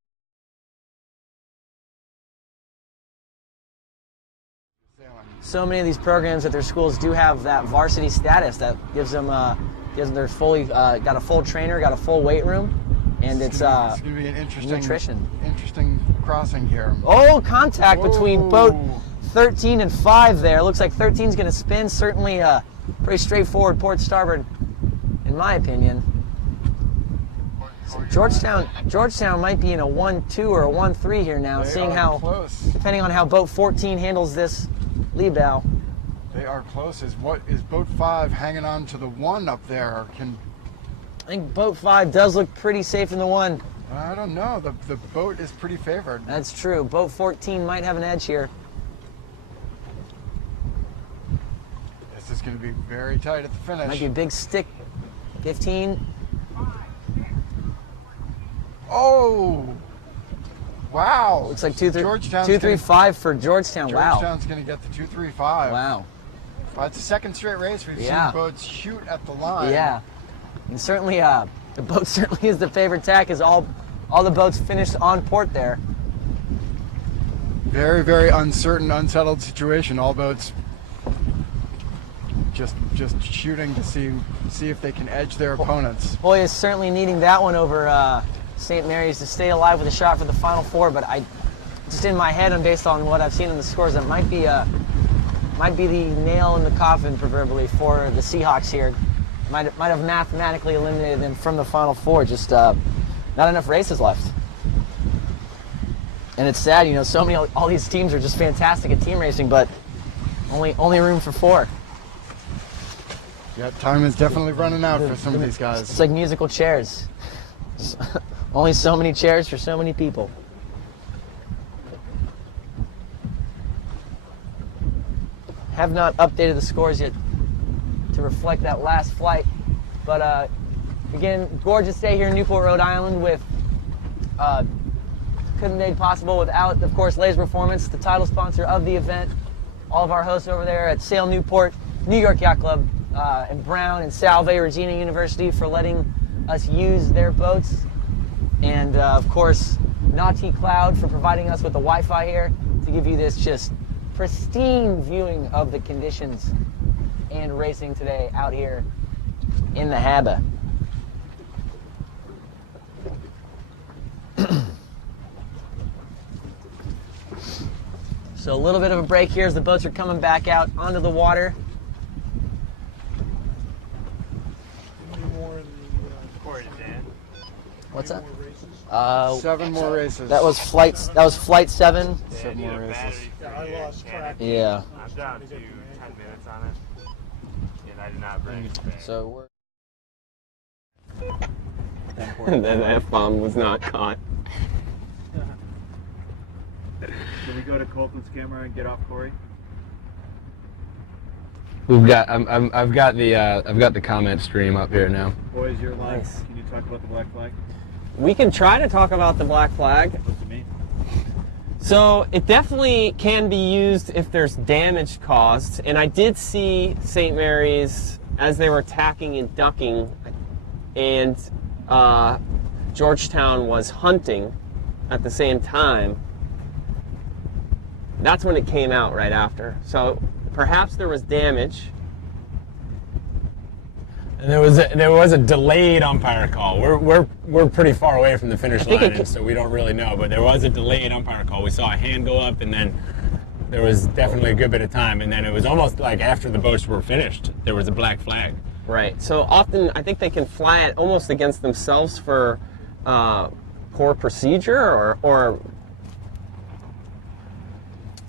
So many of these programs at their schools do have that varsity status that gives them they're fully got a full trainer, got a full weight room, and it's going to be an interesting crossing here. Oh, contact between boat 13 and 5 there. Looks like 13's going to spin. Certainly pretty straightforward port starboard, in my opinion. So Georgetown might be in a 1-2 or a 1-3 here now, seeing how, depending on how boat 14 handles this lee bow. They are close. Is boat 5 hanging on to the 1 up there? I think boat 5 does look pretty safe in the 1. I don't know. The boat is pretty favored. That's true. Boat 14 might have an edge here. This is going to be very tight at the finish. Might be a big stick. 15. Oh! Wow. Looks like 2-3-5 for Georgetown. Wow. Georgetown's going to get the 2-3-5. Wow. It's the second straight race we've seen boats shoot at the line. Yeah. And certainly, the boat certainly is the favorite tack, as all the boats finished on port there. Very, very uncertain, unsettled situation. All boats just shooting to see if they can edge their opponents. Hoy is certainly needing that one over St. Mary's to stay alive with a shot for the Final Four, but just in my head and based on what I've seen in the scores, that might be the nail in the coffin, proverbially, for the Seahawks here. Might have mathematically eliminated them from the Final Four. Just not enough races left. And it's sad, all these teams are just fantastic at team racing, but only room for 4. Yeah, time is definitely running out for some of these guys. It's like musical chairs. Only so many chairs for so many people. Have not updated the scores yet to reflect that last flight, but again, gorgeous day here in Newport, Rhode Island. With couldn't made possible without, of course, Lay's Performance, the title sponsor of the event. All of our hosts over there at Sail Newport, New York Yacht Club, and Brown and Salve Regina University for letting us use their boats, and of course, Naughty Cloud for providing us with the Wi-Fi here to give you this just pristine viewing of the conditions and racing today out here in the Haba. So a little bit of a break here as the boats are coming back out onto the water. What's that? 7 more races. That was flight 7. 7 more races. Yeah, I lost track. Yeah. I'm down to 10 minutes on it, and I did not bring it back. So That F-bomb was not caught. Can we go to Colton's camera and get off Corey? We've got. I've got the comment stream up here now. Boys, you're live. Nice. Can you talk about the black flag? We can try to talk about the black flag. What's it mean? So it definitely can be used if there's damage caused. And I did see St. Mary's as they were tacking and ducking, and Georgetown was hunting at the same time. That's when it came out right after. So perhaps there was damage. And there was a delayed umpire call. We're pretty far away from the finish line, and so we don't really know. But there was a delayed umpire call. We saw a hand go up, and then there was definitely a good bit of time, and then it was almost like after the boats were finished, there was a black flag. Right. So often I think they can fly it almost against themselves for poor procedure, or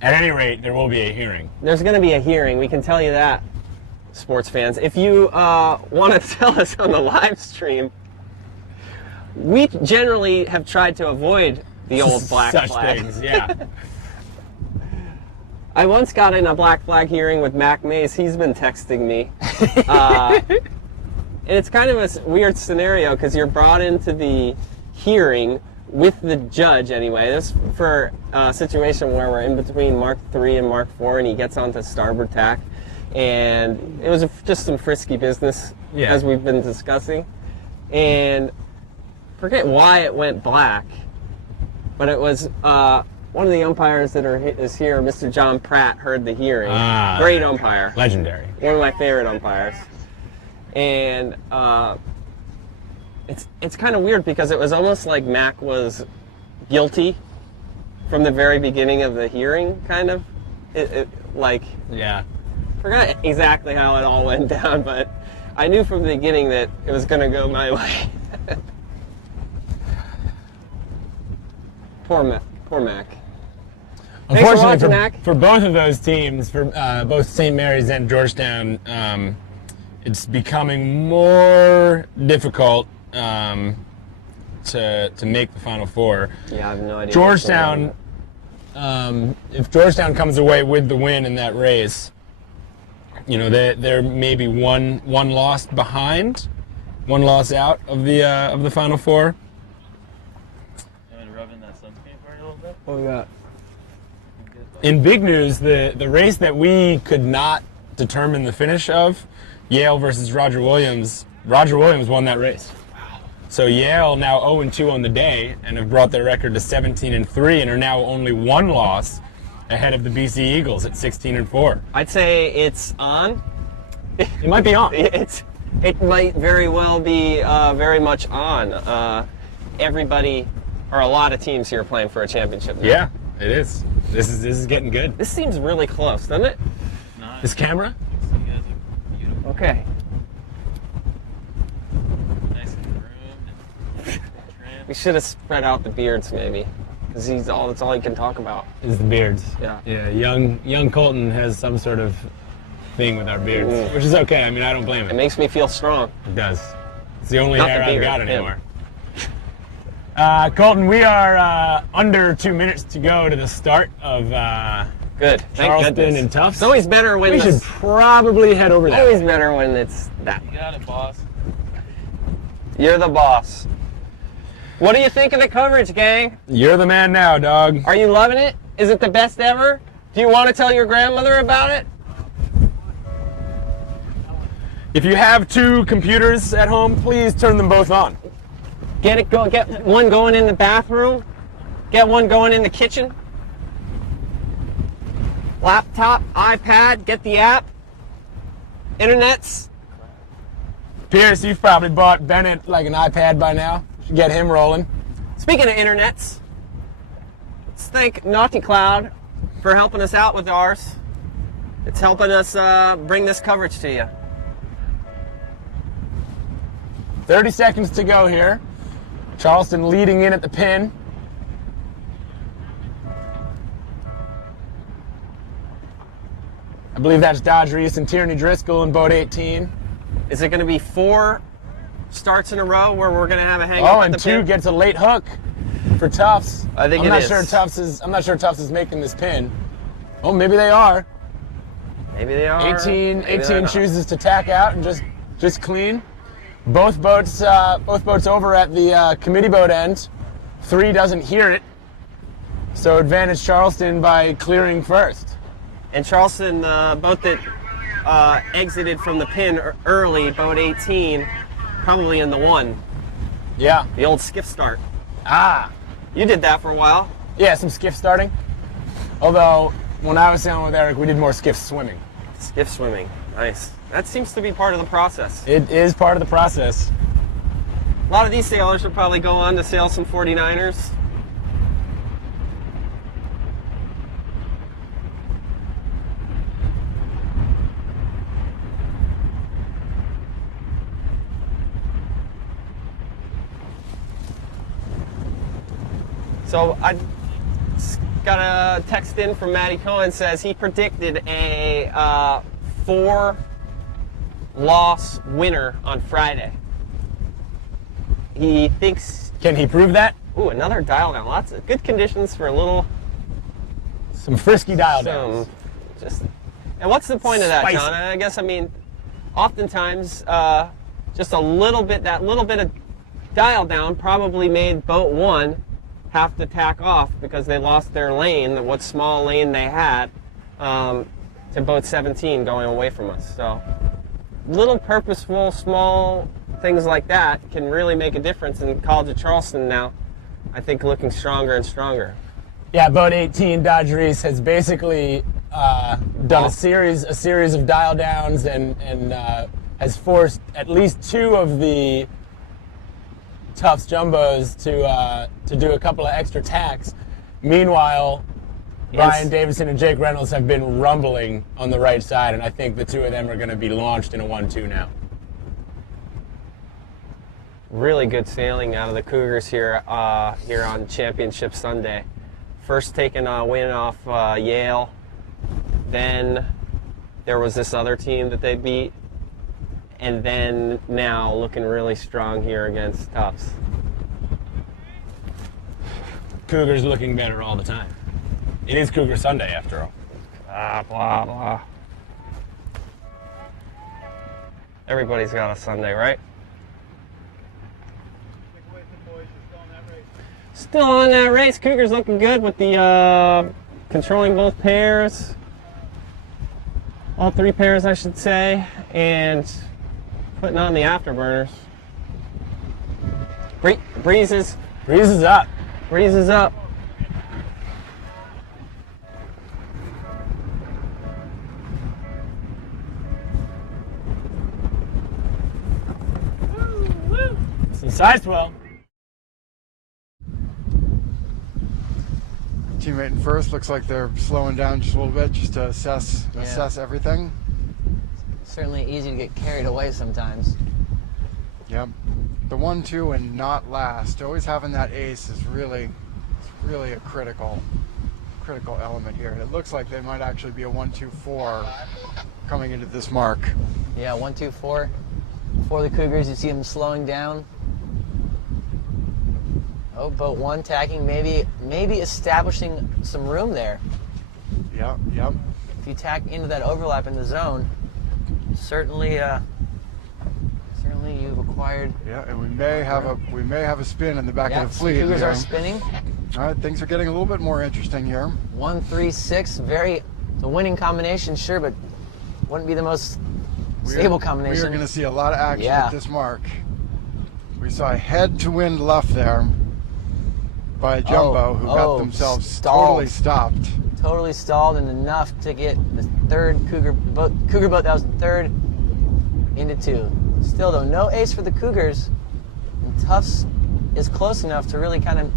At any rate, there will be a hearing. there's going to be a hearing. We can tell you that, sports fans. If you want to tell us on the live stream, we generally have tried to avoid the old black Such flag. things, yeah. I once got in a black flag hearing with Mac Mays. He's been texting me. And it's kind of a weird scenario because you're brought into the hearing with the judge anyway. This is for a situation where we're in between Mark 3 and Mark 4, and he gets onto starboard tack. And it was just some frisky business, as we've been discussing. And forget why it went black, but it was one of the umpires that is here, Mr. John Pratt, heard the hearing. Great umpire. Legendary. One of my favorite umpires. And it's kind of weird because it was almost like Mac was guilty from the very beginning of the hearing, kind of. Yeah. Forgot exactly how it all went down, but I knew from the beginning that it was going to go my way. Poor Mac. Thanks for Unfortunately, watching, Mac. for both of those teams, for both St. Mary's and Georgetown, it's becoming more difficult to make the Final Four. Yeah, I have no idea. Georgetown, if Georgetown comes away with the win in that race, you know, they're maybe one loss behind, one loss out of the Final Four. Rubbing that sunscreen for you a little bit? What we got? In big news, the race that we could not determine the finish of, Yale versus Roger Williams won that race. So Yale now 0-2 on the day and have brought their record to 17-3 and are now only one loss ahead of the BC Eagles at 16-4. I'd say it's on. It might be on. It might very well be very much on. Everybody, or a lot of teams here playing for a championship now. Yeah, it is. This is getting good. This seems really close, doesn't it? Nice. This camera? You guys are beautiful. Okay. Nice and groomed and trimmed. We should have spread out the beards maybe, because that's all he can talk about. Is the beards. Yeah. Yeah, young Colton has some sort of thing with our beards, which is okay. I mean, I don't blame It him. makes me feel strong. It does. It's the only Not hair the I've beard, got him. anymore. Colton, we are under 2 minutes to go to the start of Good. Thank Charleston goodness. and Tufts. It's always better when We should probably head over there. always better when it's that. You got it, boss. You're the boss. What do you think of the coverage, gang? You're the man now, dog. Are you loving it? Is it the best ever? Do you want to tell your grandmother about it? If you have two computers at home, please turn them both on. Get one going in the bathroom. Get one going in the kitchen. Laptop, iPad, get the app. Internets. Pierce, you've probably bought Bennett like an iPad by now. Should get him rolling. Speaking of internets, let's thank Naughty Cloud for helping us out with ours. It's helping us bring this coverage to you. 30 seconds to go here. Charleston leading in at the pin. I believe that's Dodge Reese and Tierney Driscoll in boat 18. Is it going to be 4 starts in a row where we're going to have a hang Oh, up at and the 2 pin? gets a late hook for Tufts. I think I'm it not is. sure I'm not sure Tufts is making this pin. Oh, maybe they are. Maybe they are. 18 Maybe they're not. chooses to tack out and just clean. Both boats over at the committee boat end. 3 doesn't hear it, so advantage Charleston by clearing first. And Charleston, boat that exited from the pin early, boat 18, probably in the 1. Yeah. The old skiff start. Ah. You did that for a while. Yeah, some skiff starting. Although when I was sailing with Eric, we did more skiff swimming. Skiff swimming. Nice. That seems to be part of the process. It is part of the process. A lot of these sailors will probably go on to sail some 49ers. So I got a text in from Matty Cohen, says he predicted a 4-loss winner on Friday. He thinks... Can he prove that? Ooh, another dial down. Lots of good conditions for a little... Some frisky dial downs. And what's the point of that, Spicy. John? I guess, I mean, oftentimes, just that little bit of dial down probably made boat 1 have to tack off because they lost their lane, what small lane they had, to boat 17 going away from us. So little purposeful, small things like that can really make a difference in College of Charleston now, I think, looking stronger and stronger. Yeah, boat 18, Dodge Reese, has basically done a series of dial downs and has forced at least 2 of the Tufts jumbos to do a couple of extra tacks. Meanwhile, Ryan Davidson and Jake Reynolds have been rumbling on the right side, and I think the 2 of them are going to be launched in a 1-2 now. Really good sailing out of the Cougars here on Championship Sunday. First taking a win off Yale. Then there was this other team that they beat. And then now looking really strong here against Tufts. Cougars looking better all the time. It is Cougar Sunday after all. Blah, blah. Everybody's got a Sunday, right? Still on that race. Cougars looking good with the controlling both pairs. All three pairs, I should say. And putting on the afterburners. Breeze is up. Breeze is up. Some size 12. Teammate in first looks like they're slowing down just a little bit just to assess everything. Certainly easy to get carried away sometimes. Yep. The 1-2 and not last. Always having that ace is really a critical element here. And it looks like they might actually be a 1-2-4 coming into this mark. Yeah, 1-2-4 for the Cougars. You see them slowing down. Oh, boat one tacking, maybe establishing some room there. Yep. If you tack into that overlap in the zone, certainly you've acquired. Yeah, and we may have a spin in the back of the fleet. Cougars are spinning. All right, things are getting a little bit more interesting here. 1-3-6, the winning combination, sure, but wouldn't be the most stable combination. We are going to see a lot of action at this mark. We saw a head to wind left there by a jumbo who got themselves totally stopped. Totally stalled, and enough to get the third Cougar boat that was third into two. Still though, no ace for the Cougars, and Tufts is close enough to really kind of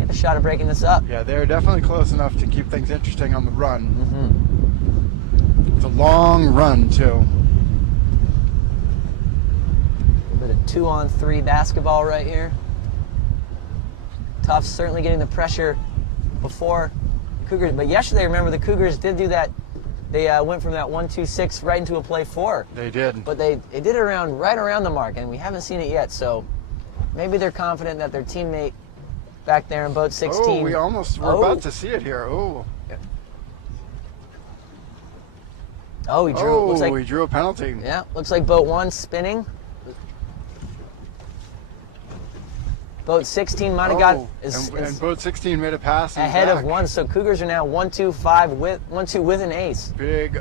get a shot at breaking this up. Yeah, they're definitely close enough to keep things interesting on the run. Mm-hmm. It's a long run too. A bit of 2-on-3 basketball right here. Tufts certainly getting the pressure before Cougars, but yesterday, remember, the Cougars did do that. They went from that 1-2-6 right into a play 4. They did. But they did it right around the mark, and we haven't seen it yet. So maybe they're confident that their teammate back there in boat 16. Oh, we almost were about to see it here. Oh. Oh, he drew. Looks like, he drew a penalty. Yeah, looks like boat 1 spinning. Boat 16 might have got and boat 16 made a pass ahead of 1, so Cougars are now 1-2-5 with an ace. Big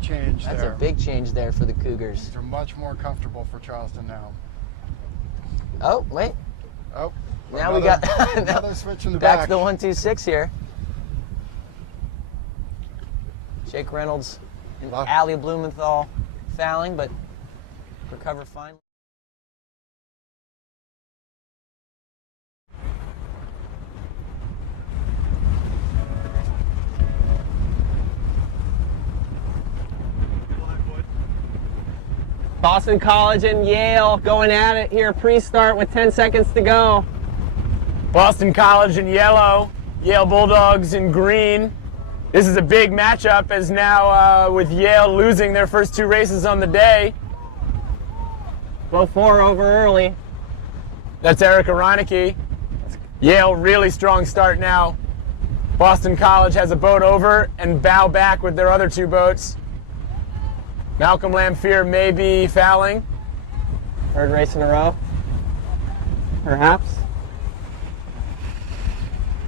change there. That's a big change there for the Cougars. They're much more comfortable for Charleston now. Oh, wait. Oh. Now we got another switch in the back back. to the 1-2-6 here. Jake Reynolds and Allie Blumenthal fouling, but recover fine. Boston College and Yale going at it here pre-start with 10 seconds to go. Boston College in yellow, Yale Bulldogs in green. This is a big matchup as now with Yale losing their first 2 races on the day. Both 4 over early. That's Erica Reinecke. Yale really strong start now. Boston College has a boat over and bow back with their other 2 boats. Malcolm Lamphere may be fouling. Third race in a row, perhaps.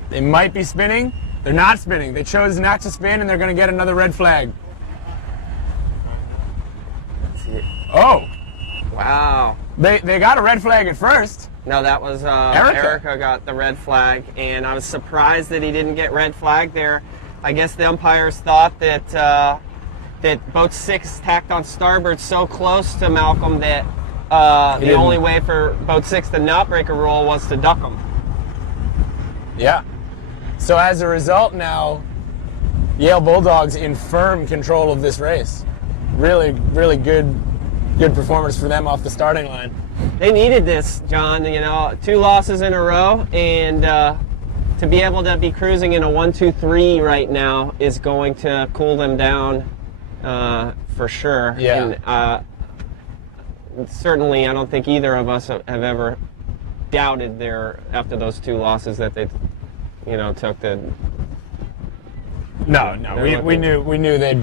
They might be spinning. They're not spinning. They chose not to spin, and they're going to get another red flag. Oh. Wow. They got a red flag at first. No, that was Erica got the red flag, and I was surprised that he didn't get red flag there. I guess the umpires thought that that boat 6 tacked on starboard so close to Malcolm that the only way for boat 6 to not break a rule was to duck him. Yeah. So as a result now, Yale Bulldogs in firm control of this race. Really, really good performance for them off the starting line. They needed this, John. You know, 2 losses in a row, and to be able to be cruising in a 1-2-3 right now is going to cool them down for sure. Yeah. And certainly, I don't think either of us have ever doubted after those 2 losses that they, took the. No, we knew they'd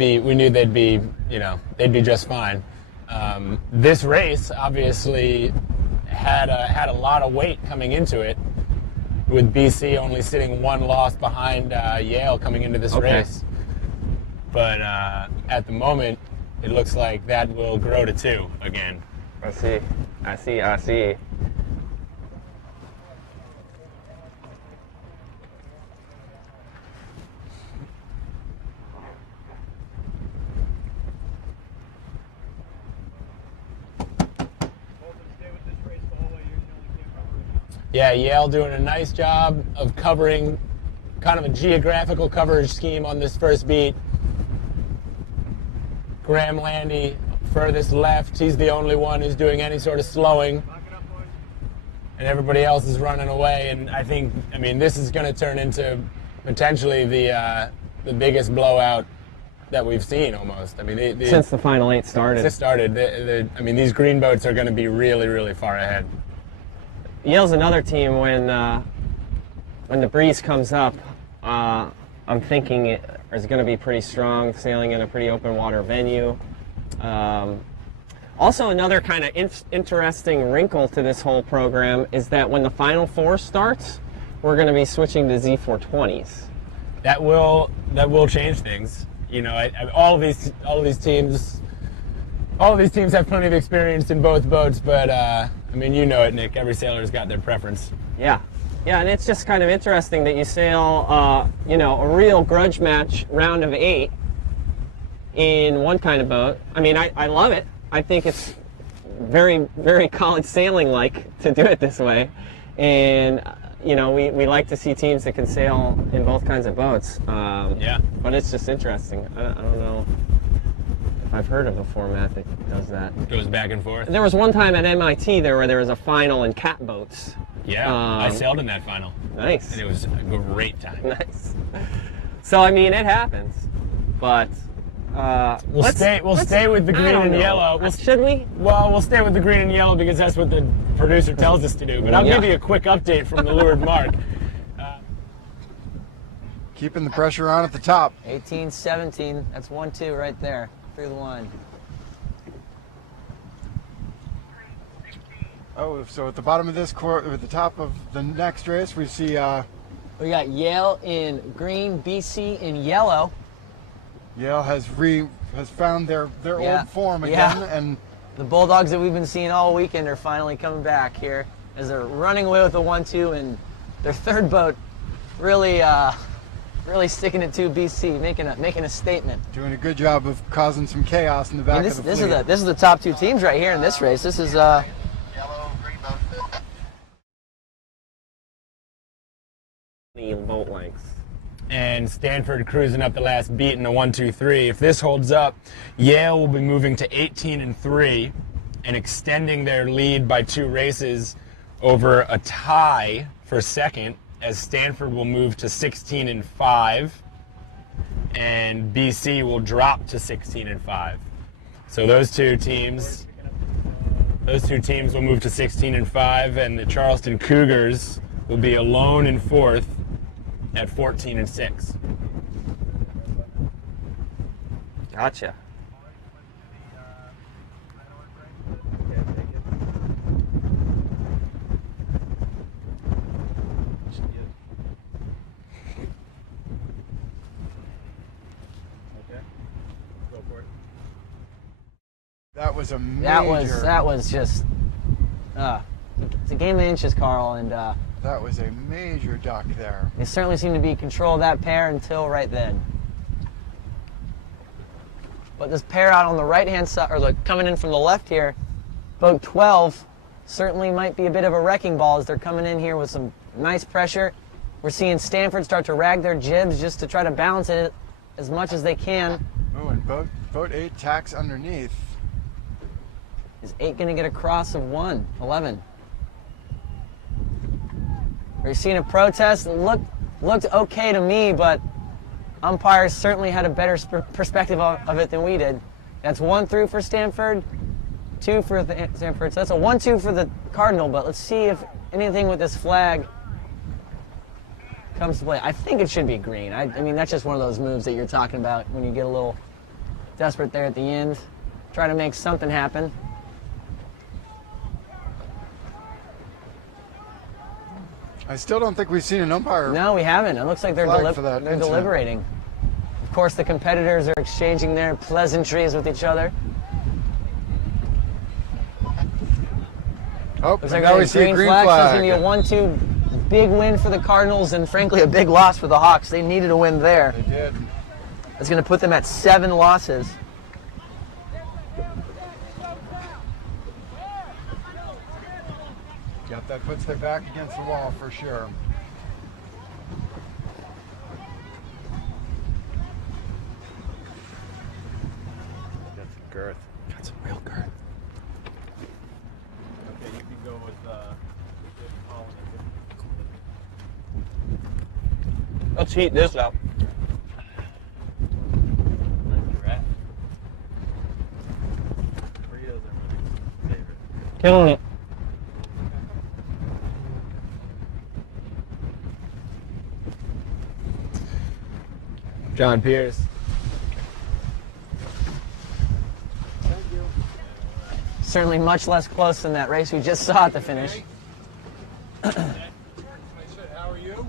be just fine. This race obviously had a lot of weight coming into it, with BC only sitting 1 loss behind Yale coming into this race. But at the moment, it looks like that will grow to 2 again. I see. Yeah, Yale doing a nice job of covering kind of a geographical coverage scheme on this first beat. Graham Landy, furthest left, he's the only one who's doing any sort of slowing. And everybody else is running away. And I mean, this is going to turn into potentially the biggest blowout that we've seen almost. I mean, since the Final 8 started. I mean, these green boats are going to be really, really far ahead. Yale's another team when the breeze comes up, I'm thinking it is going to be pretty strong, sailing in a pretty open water venue. Also, another kind of interesting wrinkle to this whole program is that when the Final 4 starts, we're going to be switching to Z420s. That will change things. All of these teams have plenty of experience in both boats, but I mean, you know it, Nick. Every sailor's got their preference. Yeah, and it's just kind of interesting that you sail, a real grudge match round of 8 in one kind of boat. I mean, I love it. I think it's very, very college sailing-like to do it this way, and we like to see teams that can sail in both kinds of boats. Yeah. But it's just interesting. I don't know if I've heard of a format that does that. It goes back and forth. There was one time at MIT where there was a final in cat boats. Yeah, I sailed in that final. Nice. And it was a great time. Nice. So I mean, it happens, but we'll stay with the green and yellow. Should we? Well, we'll stay with the green and yellow because that's what the producer tells us to do. But I'll give you a quick update from the leeward mark. Keeping the pressure on at the top. 18-17. That's 1-2 right there through the line. Oh, so at the bottom of this court, at the top of the next race, we see. We got Yale in green, BC in yellow. Yale has found their old form again, and the Bulldogs that we've been seeing all weekend are finally coming back here as they're running away with the 1-2, and their third boat really sticking it to BC, making a statement. Doing a good job of causing some chaos in the back of the fleet. This is the top 2 teams right here in this race. This is boat lengths. And Stanford cruising up the last beat in a 1-2-3. If this holds up, Yale will be moving to 18-3 and extending their lead by 2 races over a tie for second, as Stanford will move to 16-5 and BC will drop to 16-5. So those two teams will move to 16-5, and the Charleston Cougars will be alone in 4th at 14-6. Gotcha. That was a major. That was just. It's a game of inches, Carl, and. That was a major duck there. They certainly seemed to be in control of that pair until right then. But this pair out on the right-hand side, or coming in from the left here, boat 12, certainly might be a bit of a wrecking ball as they're coming in here with some nice pressure. We're seeing Stanford start to rag their jibs just to try to balance it as much as they can. Oh, and boat 8 tacks underneath. Is 8 going to get a cross of 1? 11. We're seeing a protest. looked okay to me, but umpires certainly had a better perspective of it than we did. That's 1 through for Stanford, 2 for Stanford. So that's a 1-2 for the Cardinal, but let's see if anything with this flag comes to play. I think it should be green. I mean, that's just one of those moves that you're talking about when you get a little desperate there at the end. Try to make something happen. I still don't think we've seen an umpire. No, we haven't. It looks like they're deliberating. Of course, the competitors are exchanging their pleasantries with each other. Oh, looks like now we see a green flag. So it's going to be a 1-2 big win for the Cardinals and, frankly, a big loss for the Hawks. They needed a win there. They did. It's going to put them at 7 losses. Yep, that puts their back against the wall for sure. Got some girth. Got some real girth. Okay, you can go with Let's heat this up. Burritos are my favorite. Killing it. John Pierce. Certainly much less close than that race we just saw at the finish.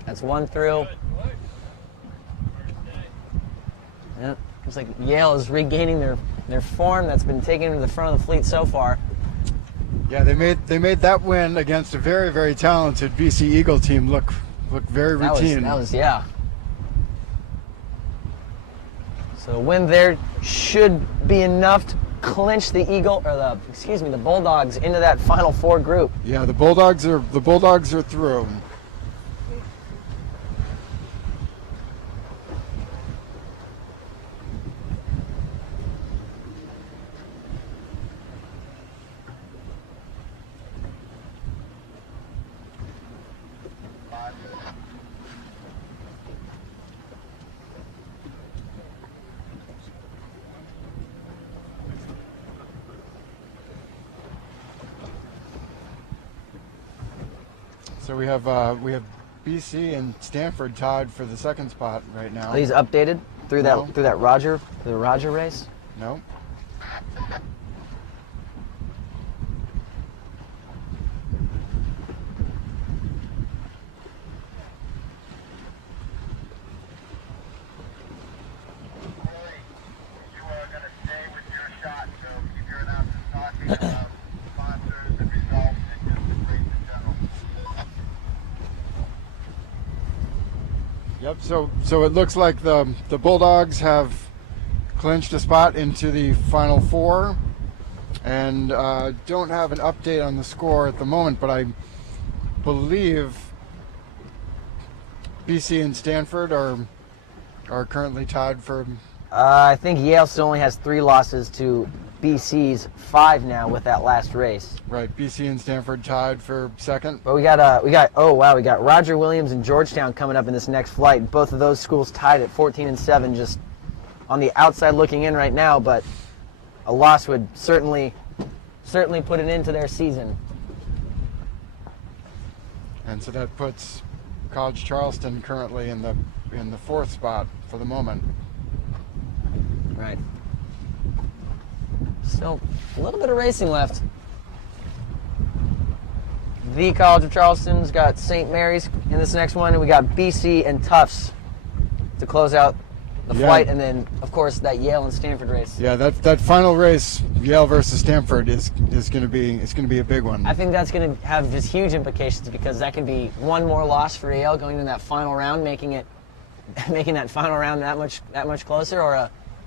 That's 1 through. Yep. Looks like Yale is regaining their form that's been taken to the front of the fleet so far. Yeah, they made that win against a very, very talented BC Eagle team look very routine. That was yeah. So a win there should be enough to clinch the the Bulldogs into that Final Four group. Yeah, the Bulldogs are through. So we have BC and Stanford tied for the second spot right now. Are these updated through that Roger race? No. Yep. So it looks like the Bulldogs have clinched a spot into the Final Four, and don't have an update on the score at the moment, but I believe BC and Stanford are currently tied for. I think Yale still only has 3 losses to BC's 5 now with that last race. Right, BC and Stanford tied for second. But we got Roger Williams and Georgetown coming up in this next flight. Both of those schools tied at 14-7, just on the outside looking in right now. But a loss would certainly put an end to their season. And so that puts College Charleston currently in the 4th spot for the moment. Right. Still a little bit of racing left. The College of Charleston's got St. Mary's in this next one, and we got BC and Tufts to close out the flight, and then of course that Yale and Stanford race. Yeah, that final race, Yale versus Stanford, is going to be a big one. I think that's going to have just huge implications because that could be one more loss for Yale going into that final round, making that final round that much closer,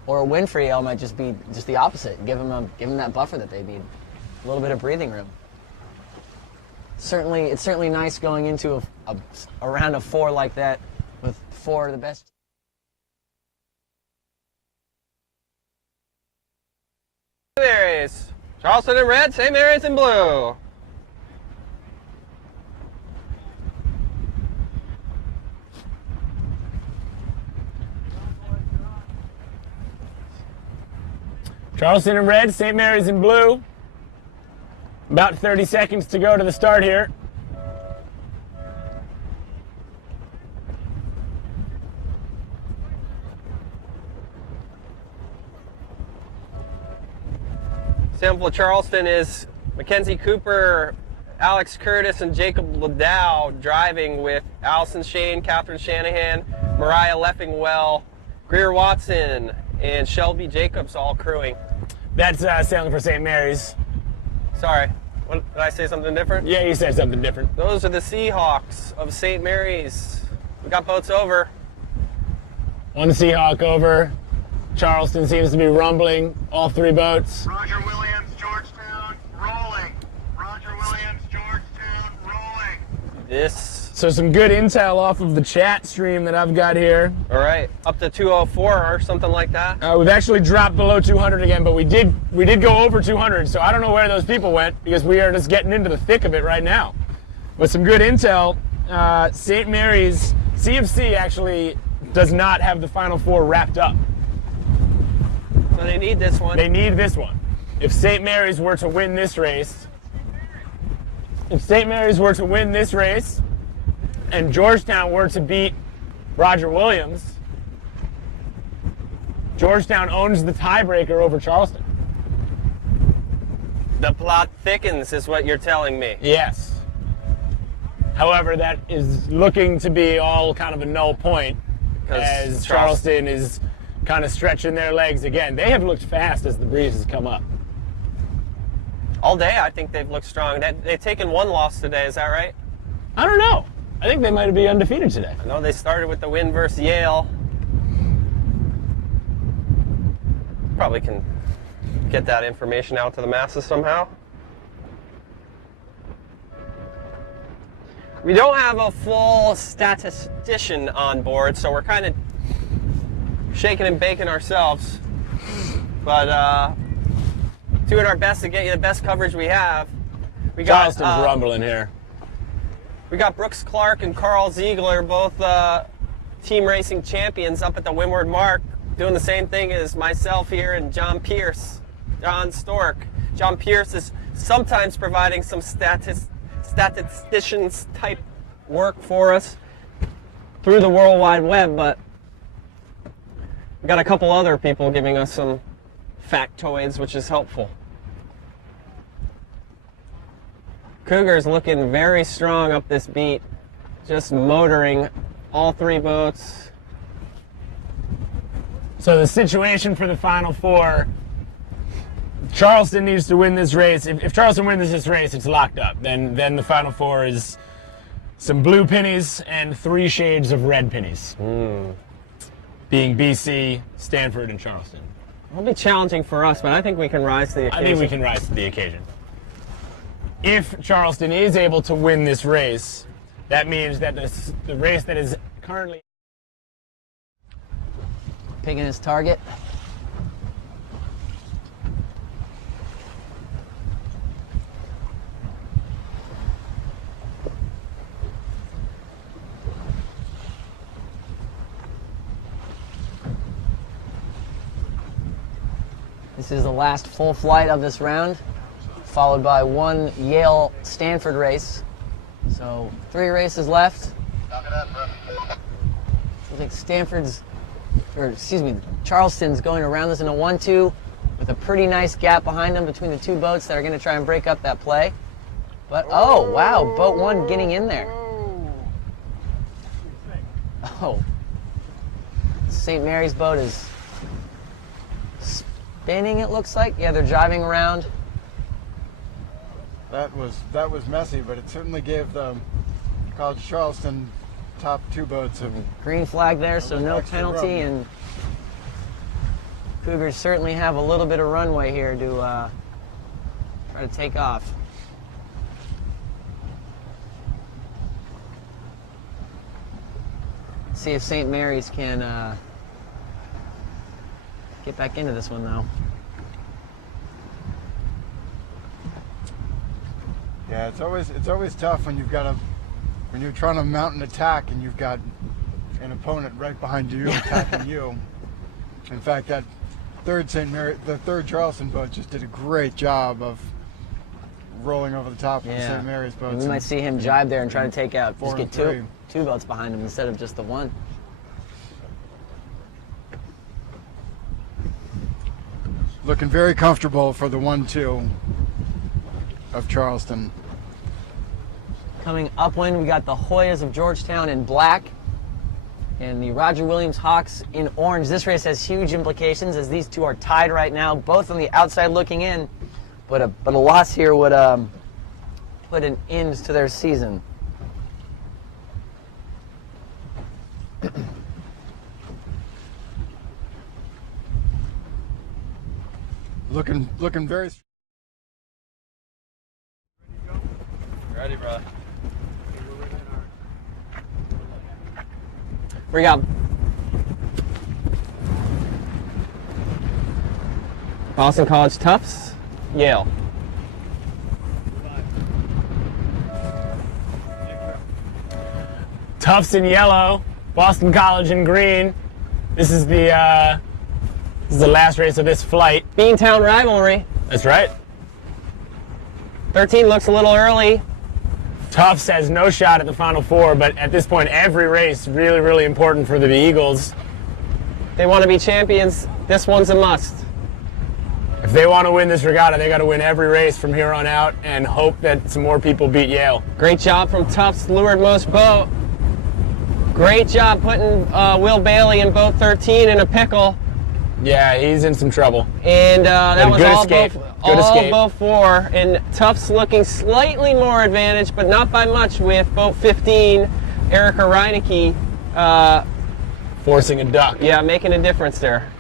or a win for Yale might just be just the opposite. Give them that buffer that they need, a little bit of breathing room. It's certainly nice going into a round of 4 like that with 4 of the best. Mary's. Charleston in red, St. Mary's in blue. Charleston in red, St. Mary's in blue. About 30 seconds to go to the start here. Sample of Charleston is Mackenzie Cooper, Alex Curtis, and Jacob Ladow driving with Allison Shane, Catherine Shanahan, Mariah Leffingwell, Greer Watson, and Shelby Jacobs all crewing. That's sailing for St. Mary's. Sorry, did I say something different? Yeah, you said something different. Those are the Seahawks of St. Mary's. We got boats over. One Seahawk over. Charleston seems to be rumbling. All three boats. Roger Williams, Georgetown, rolling. Roger Williams, Georgetown, rolling. So some good intel off of the chat stream that I've got here. All right, up to 204 or something like that. We've actually dropped below 200 again, but we did go over 200. So I don't know where those people went because we are just getting into the thick of it right now. But some good intel. St. Mary's CFC actually does not have the Final Four wrapped up. So they need this one. They need this one. If St. Mary's were to win this race, and Georgetown were to beat Roger Williams, Georgetown owns the tiebreaker over Charleston. The plot thickens is what you're telling me. Yes. However, that is looking to be all kind of a null point as Charleston is kind of stretching their legs again. They have looked fast as the breeze has come up. All day, I think they've looked strong. They've taken one loss today, is that right? I don't know. I think they might be undefeated today. I know they started with the win versus Yale. Probably can get that information out to the masses somehow. We don't have a full statistician on board, so we're kind of shaking and baking ourselves, but doing our best to get you the best coverage we have. We got Charleston's rumbling here. We got Brooks Clark and Carl Ziegler, both team racing champions, up at the Windward Mark, doing the same thing as myself here and John Pierce, John Stork. John Pierce is sometimes providing some statisticians type work for us through the World Wide Web, but we got a couple other people giving us some factoids, which is helpful. Cougar's looking very strong up this beat, just motoring all three boats. So the situation for the Final Four, Charleston needs to win this race. If Charleston wins this race, it's locked up. Then the Final Four is some blue pennies and 3 shades of red pennies. Being BC, Stanford, and Charleston. It'll be challenging for us, but I think we can rise to the occasion. I think we can rise to the occasion. If Charleston is able to win this race, that means that the race that is currently Picking his target. This is the last full flight of this round, followed by one Yale-Stanford race. So 3 races left. I think Charleston's going around this in a 1-2 with a pretty nice gap behind them between the 2 boats that are going to try and break up that play. But, oh, wow, boat 1 getting in there. Oh. St. Mary's boat is spinning, it looks like. Yeah, they're driving around. That was messy, but it certainly gave the College Charleston top 2 boats a green flag there, so no penalty, and Cougars certainly have a little bit of runway here to try to take off. See if St. Mary's can get back into this one, though. Yeah, it's always tough when when you're trying to mount an attack and you've got an opponent right behind you attacking you. In fact, that the third Charleston boat just did a great job of rolling over the top of the St. Mary's boats. And we might see him jibe there and try to take out, just get three. two boats behind him instead of just the one. Looking very comfortable for the 1-2 of Charleston. Coming upwind, we got the Hoyas of Georgetown in black and the Roger Williams Hawks in orange. This race has huge implications as these two are tied right now, both on the outside looking in, but a loss here would put an end to their season. Looking very. Ready, bro. We got Boston College Tufts, Yale. Tufts in yellow, Boston College in green. This is the last race of this flight. Beantown rivalry. That's right. 13 looks a little early. Tufts has no shot at the Final Four, but at this point, every race really, really important for the Eagles. They want to be champions. This one's a must. If they want to win this regatta, they got to win every race from here on out and hope that some more people beat Yale. Great job from Tufts, leewardmost boat. Great job putting Will Bailey in boat 13 in a pickle. Yeah, he's in some trouble. And that was all boat 4. And Tufts looking slightly more advantaged, but not by much, with boat 15, Erica Reinecke. Forcing a duck. Yeah, making a difference there.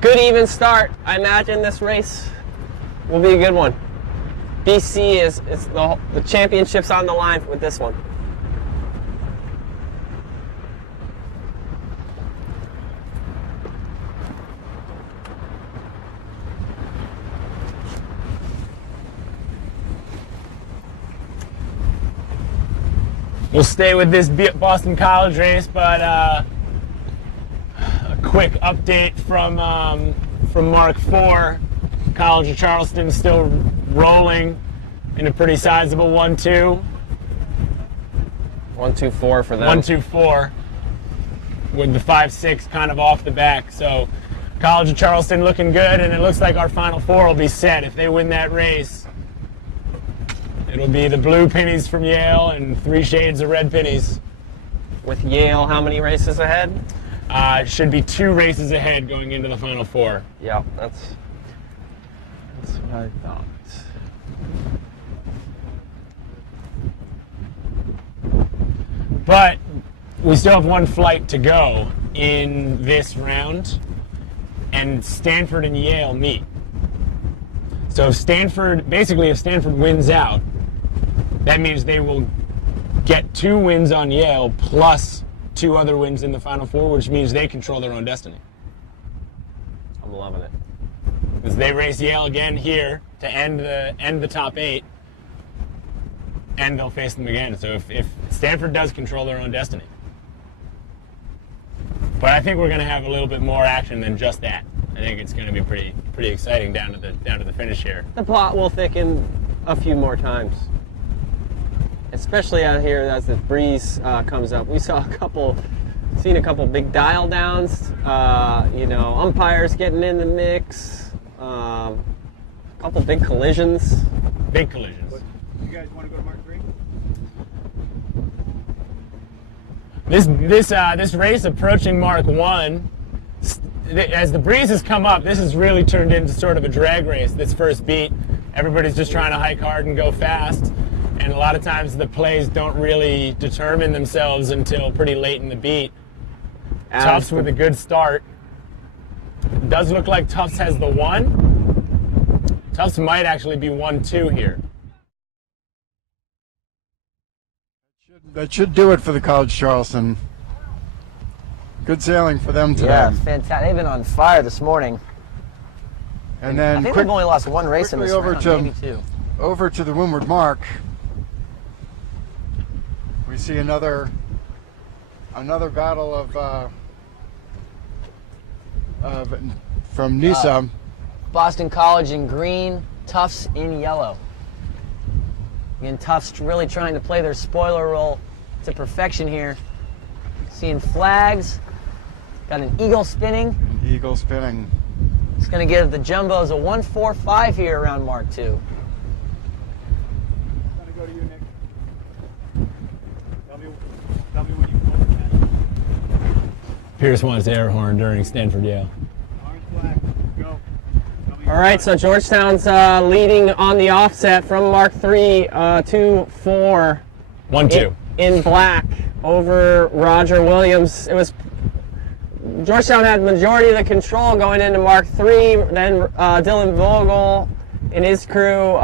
Good even start. I imagine this race will be a good one. BC is the championship's on the line with this one. We'll stay with this Boston College race, but a quick update from Mark IV. College of Charleston still rolling in a pretty sizable 1-2. 1-2-4 for them. 1-2-4 with the 5-6 kind of off the back. So College of Charleston looking good, and it looks like our Final Four will be set if they win that race. It'll be the blue pennies from Yale and 3 shades of red pennies. With Yale, how many races ahead? It should be 2 races ahead going into the Final Four. Yeah, that's what I thought. But we still have 1 flight to go in this round, and Stanford and Yale meet. So if Stanford wins out, that means they will get 2 wins on Yale plus 2 other wins in the Final Four, which means they control their own destiny. I'm loving it. Because they race Yale again here to end the top 8, and they'll face them again. So if Stanford does control their own destiny. But I think we're going to have a little bit more action than just that. I think it's going to be pretty exciting down to the finish here. The plot will thicken a few more times, especially out here as the breeze comes up. We saw seen a couple big dial downs. Umpires getting in the mix. A couple big collisions. Big collisions. You guys want to go to Mark 3? This race approaching Mark 1. As the breezes come up, this has really turned into sort of a drag race, this first beat. Everybody's just trying to hike hard and go fast. And a lot of times the plays don't really determine themselves until pretty late in the beat. Tufts with a good start. It does look like Tufts has the 1. Tufts might actually be 1-2 here. That should do it for the College Charleston. Good sailing for them today. Yeah, fantastic. They've been on fire this morning. And then I think they've only lost 1 race in this round, maybe 2. Over to the windward mark. We see another battle of from NISA. Boston College in green, Tufts in yellow. Again, Tufts really trying to play their spoiler role to perfection here. Seeing flags, got an eagle spinning. An eagle spinning. It's going to give the Jumbos a 1-4-5 here around Mark 2. I'm going to go to you, Nick. Tell me when you pull the match. Pierce wants air horn during Stanford Yale. Orange flag, go. All right, so Georgetown's leading on the offset from Mark 3 2-4. 1-2. In black over Roger Williams. It was Georgetown had the majority of the control going into Mark 3. Then Dylan Vogel and his crew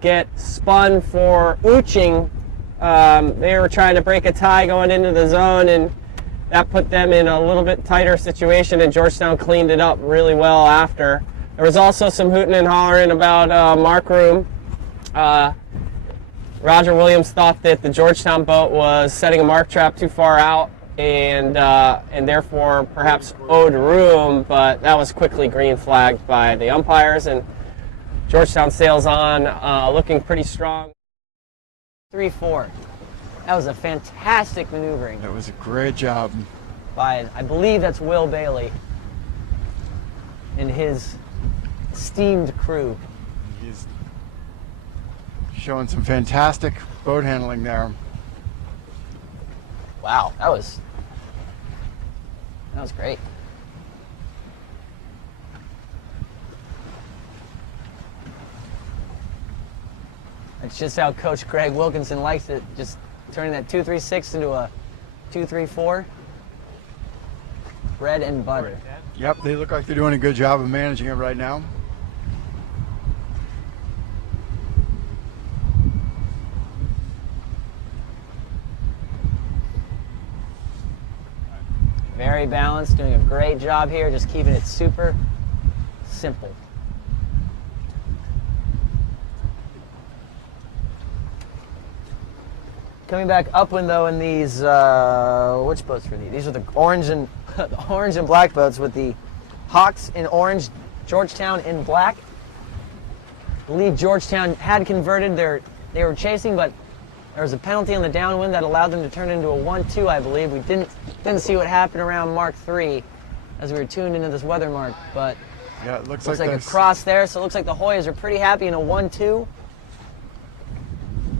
get spun for ooching. They were trying to break a tie going into the zone, and that put them in a little bit tighter situation, and Georgetown cleaned it up really well after. There was also some hooting and hollering about mark room. Roger Williams thought that the Georgetown boat was setting a mark trap too far out, and therefore perhaps owed room, but that was quickly green flagged by the umpires, and Georgetown sails on, looking pretty strong. 3-4. That was a fantastic maneuvering That was a great job. by, I believe that's Will Bailey and his esteemed crew. He's showing some fantastic boat handling there. Wow, that was great. That's just how Coach Greg Wilkinson likes it, just turning that 2-3-6 into a 2-3-4. Bread and butter. Yep, they look like they're doing a good job of managing it right now. Very balanced, doing a great job here, just keeping it super simple. Coming back upwind though in these, which boats were these? These are the orange and the orange and black boats with the Hawks in orange, Georgetown in black. I believe Georgetown had converted they were chasing, but there was a penalty on the downwind that allowed them to turn into a 1-2, I believe. We didn't see what happened around Mark 3 as we were tuned into this weather mark, but yeah, it looks like a cross there, so it looks like the Hoyas are pretty happy in a 1-2.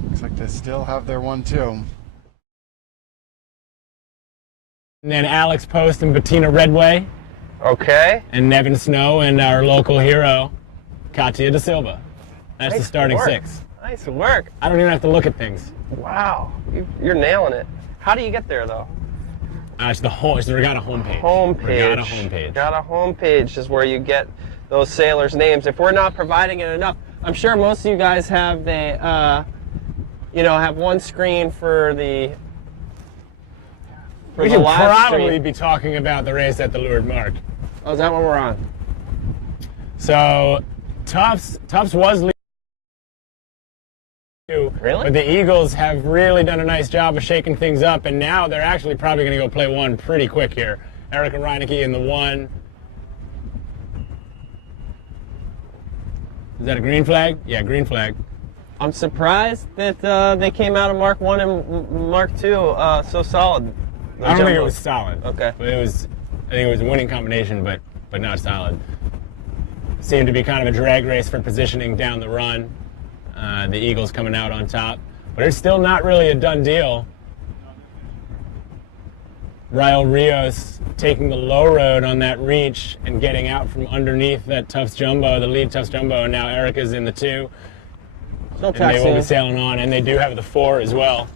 Looks like they still have their 1-2. And then Alex Post and Bettina Redway. Okay. And Nevin Snow and our local hero, Katia Da Silva. That's Nice the starting work. 6. Nice work. I don't even have to look at things. Wow, you're nailing it. How do you get there though? It's the Regatta homepage. Regatta homepage. Regatta homepage is where you get those sailors' names. If we're not providing it enough, I'm sure most of you guys have have one screen for the. We should probably be talking about the race at the Leeward Mark. Oh, is that what we're on? So, Tufts was leading. Really? But the Eagles have really done a nice job of shaking things up, and now they're actually probably going to go play one pretty quick here. Erica Reinecke in the 1. Is that a green flag? Yeah, green flag. I'm surprised that they came out of Mark 1 and Mark 2 so solid. I don't think it was solid. Okay. But I think it was a winning combination, but not solid. Seemed to be kind of a drag race for positioning down the run. The Eagles coming out on top. But it's still not really a done deal. Rael Rios taking the low road on that reach and getting out from underneath that Tufts Jumbo, the lead Tufts Jumbo, and now Erica's in the 2. Still and they will be sailing on, and they do have the 4 as well.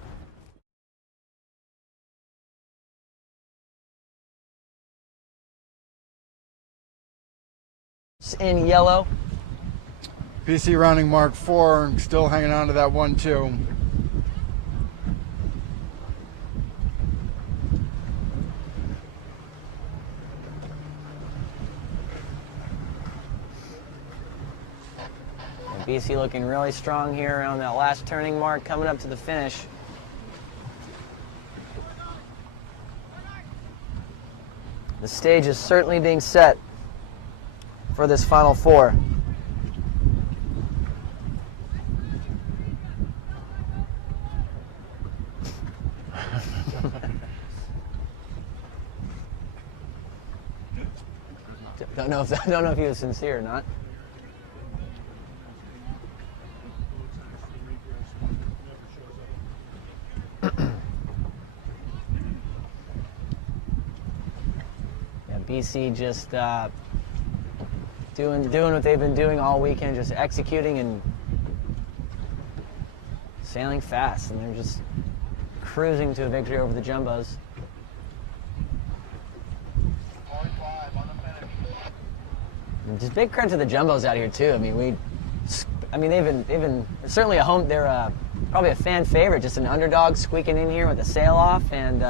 In yellow. PC rounding Mark 4, still hanging on to that 1-2. BC looking really strong here around that last turning mark, coming up to the finish. The stage is certainly being set for this Final Four. Don't know if he was sincere or not. Yeah, BC just doing what they've been doing all weekend, just executing and sailing fast, and they're just cruising to a victory over the Jumbos. Just big credit to the Jumbos out here too. I mean, they've been certainly a home. They're probably a fan favorite, just an underdog squeaking in here with a sail off and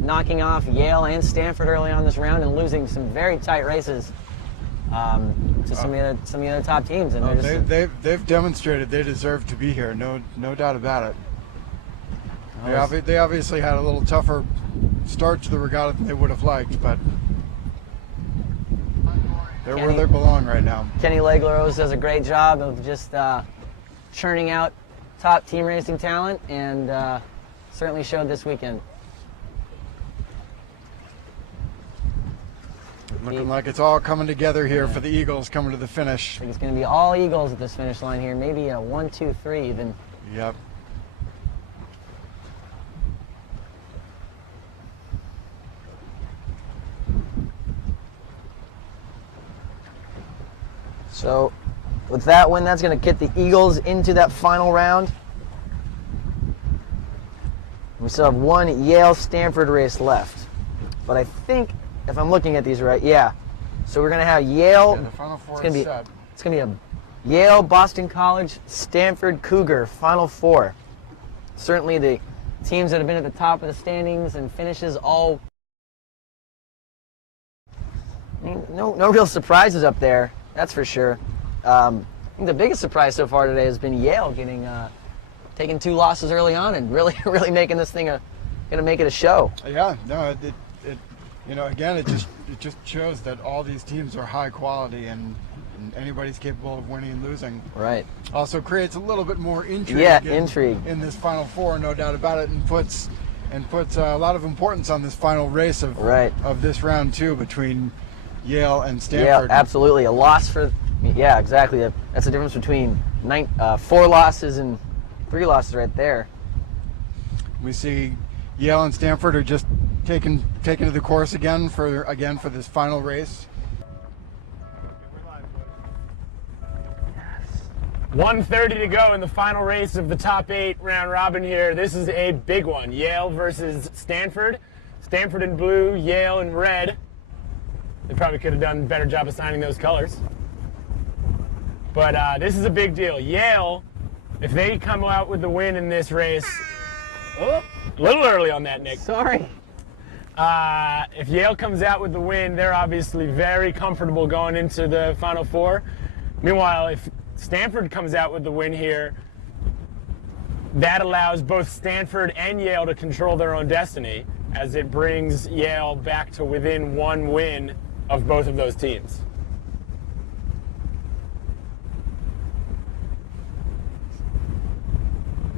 knocking off Yale and Stanford early on this round and losing some very tight races to some of the other top teams. And they've demonstrated they deserve to be here. No doubt about it. They obviously had a little tougher start to the regatta than they would have liked, but they're where they belong right now. Kenny Legler always does a great job of just churning out top team racing talent, and certainly showed this weekend. Looking like it's all coming together here for the Eagles coming to the finish. I think it's going to be all Eagles at this finish line here, maybe a 1, 2, 3 even. Yep. So with that win, that's going to get the Eagles into that final round. We still have one Yale-Stanford race left. But I think, if I'm looking at these right, yeah. So we're going to have Yale. Yeah, the Final Four it's is set. It's going to be a Yale, Boston College, Stanford Cougar Final Four. Certainly the teams that have been at the top of the standings and finishes all. I mean, no real surprises up there. That's for sure. I think the biggest surprise so far today has been Yale taking 2 losses early on and really making this thing gonna make it a show. Yeah, no, again, it just shows that all these teams are high quality and anybody's capable of winning and losing. Right. Also creates a little bit more intrigue. Yeah, intrigue in this Final Four, no doubt about it, and puts a lot of importance on this final race of this round 2 between Yale and Stanford. Yeah, absolutely. A loss for, yeah, exactly. That's the difference between 4 losses and 3 losses right there. We see Yale and Stanford are just taken to the course again for this final race. 1:30 to go in the final race of the top 8 round robin here. This is a big one. Yale versus Stanford. Stanford in blue, Yale in red. They probably could have done a better job assigning those colors. But this is a big deal. Yale, if they come out with the win in this race, a little early on that, Nick. Sorry. If Yale comes out with the win, they're obviously very comfortable going into the Final Four. Meanwhile, if Stanford comes out with the win here, that allows both Stanford and Yale to control their own destiny, as it brings Yale back to within 1 win of both of those teams.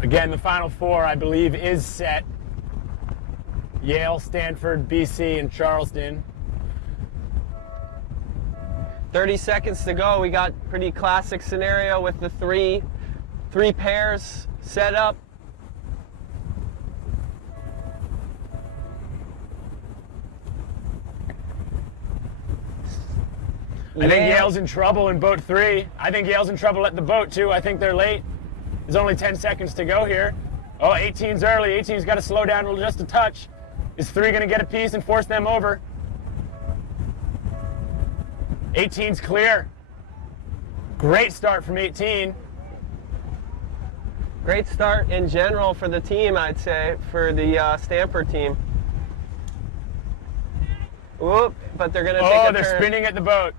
Again, the Final Four, I believe, is set. Yale, Stanford, BC, and Charleston. 30 seconds to go. We got pretty classic scenario with the three pairs set up. I think Yale's in trouble in boat 3. I think Yale's in trouble at the boat 2. I think they're late. There's only 10 seconds to go here. Oh, 18's early. 18's got to slow down just a touch. Is 3 going to get a piece and force them over? 18's clear. Great start from 18. Great start in general for the team, I'd say, for the Stanford team. Whoop, but they're going to take a turn. Oh, they're spinning at the boat.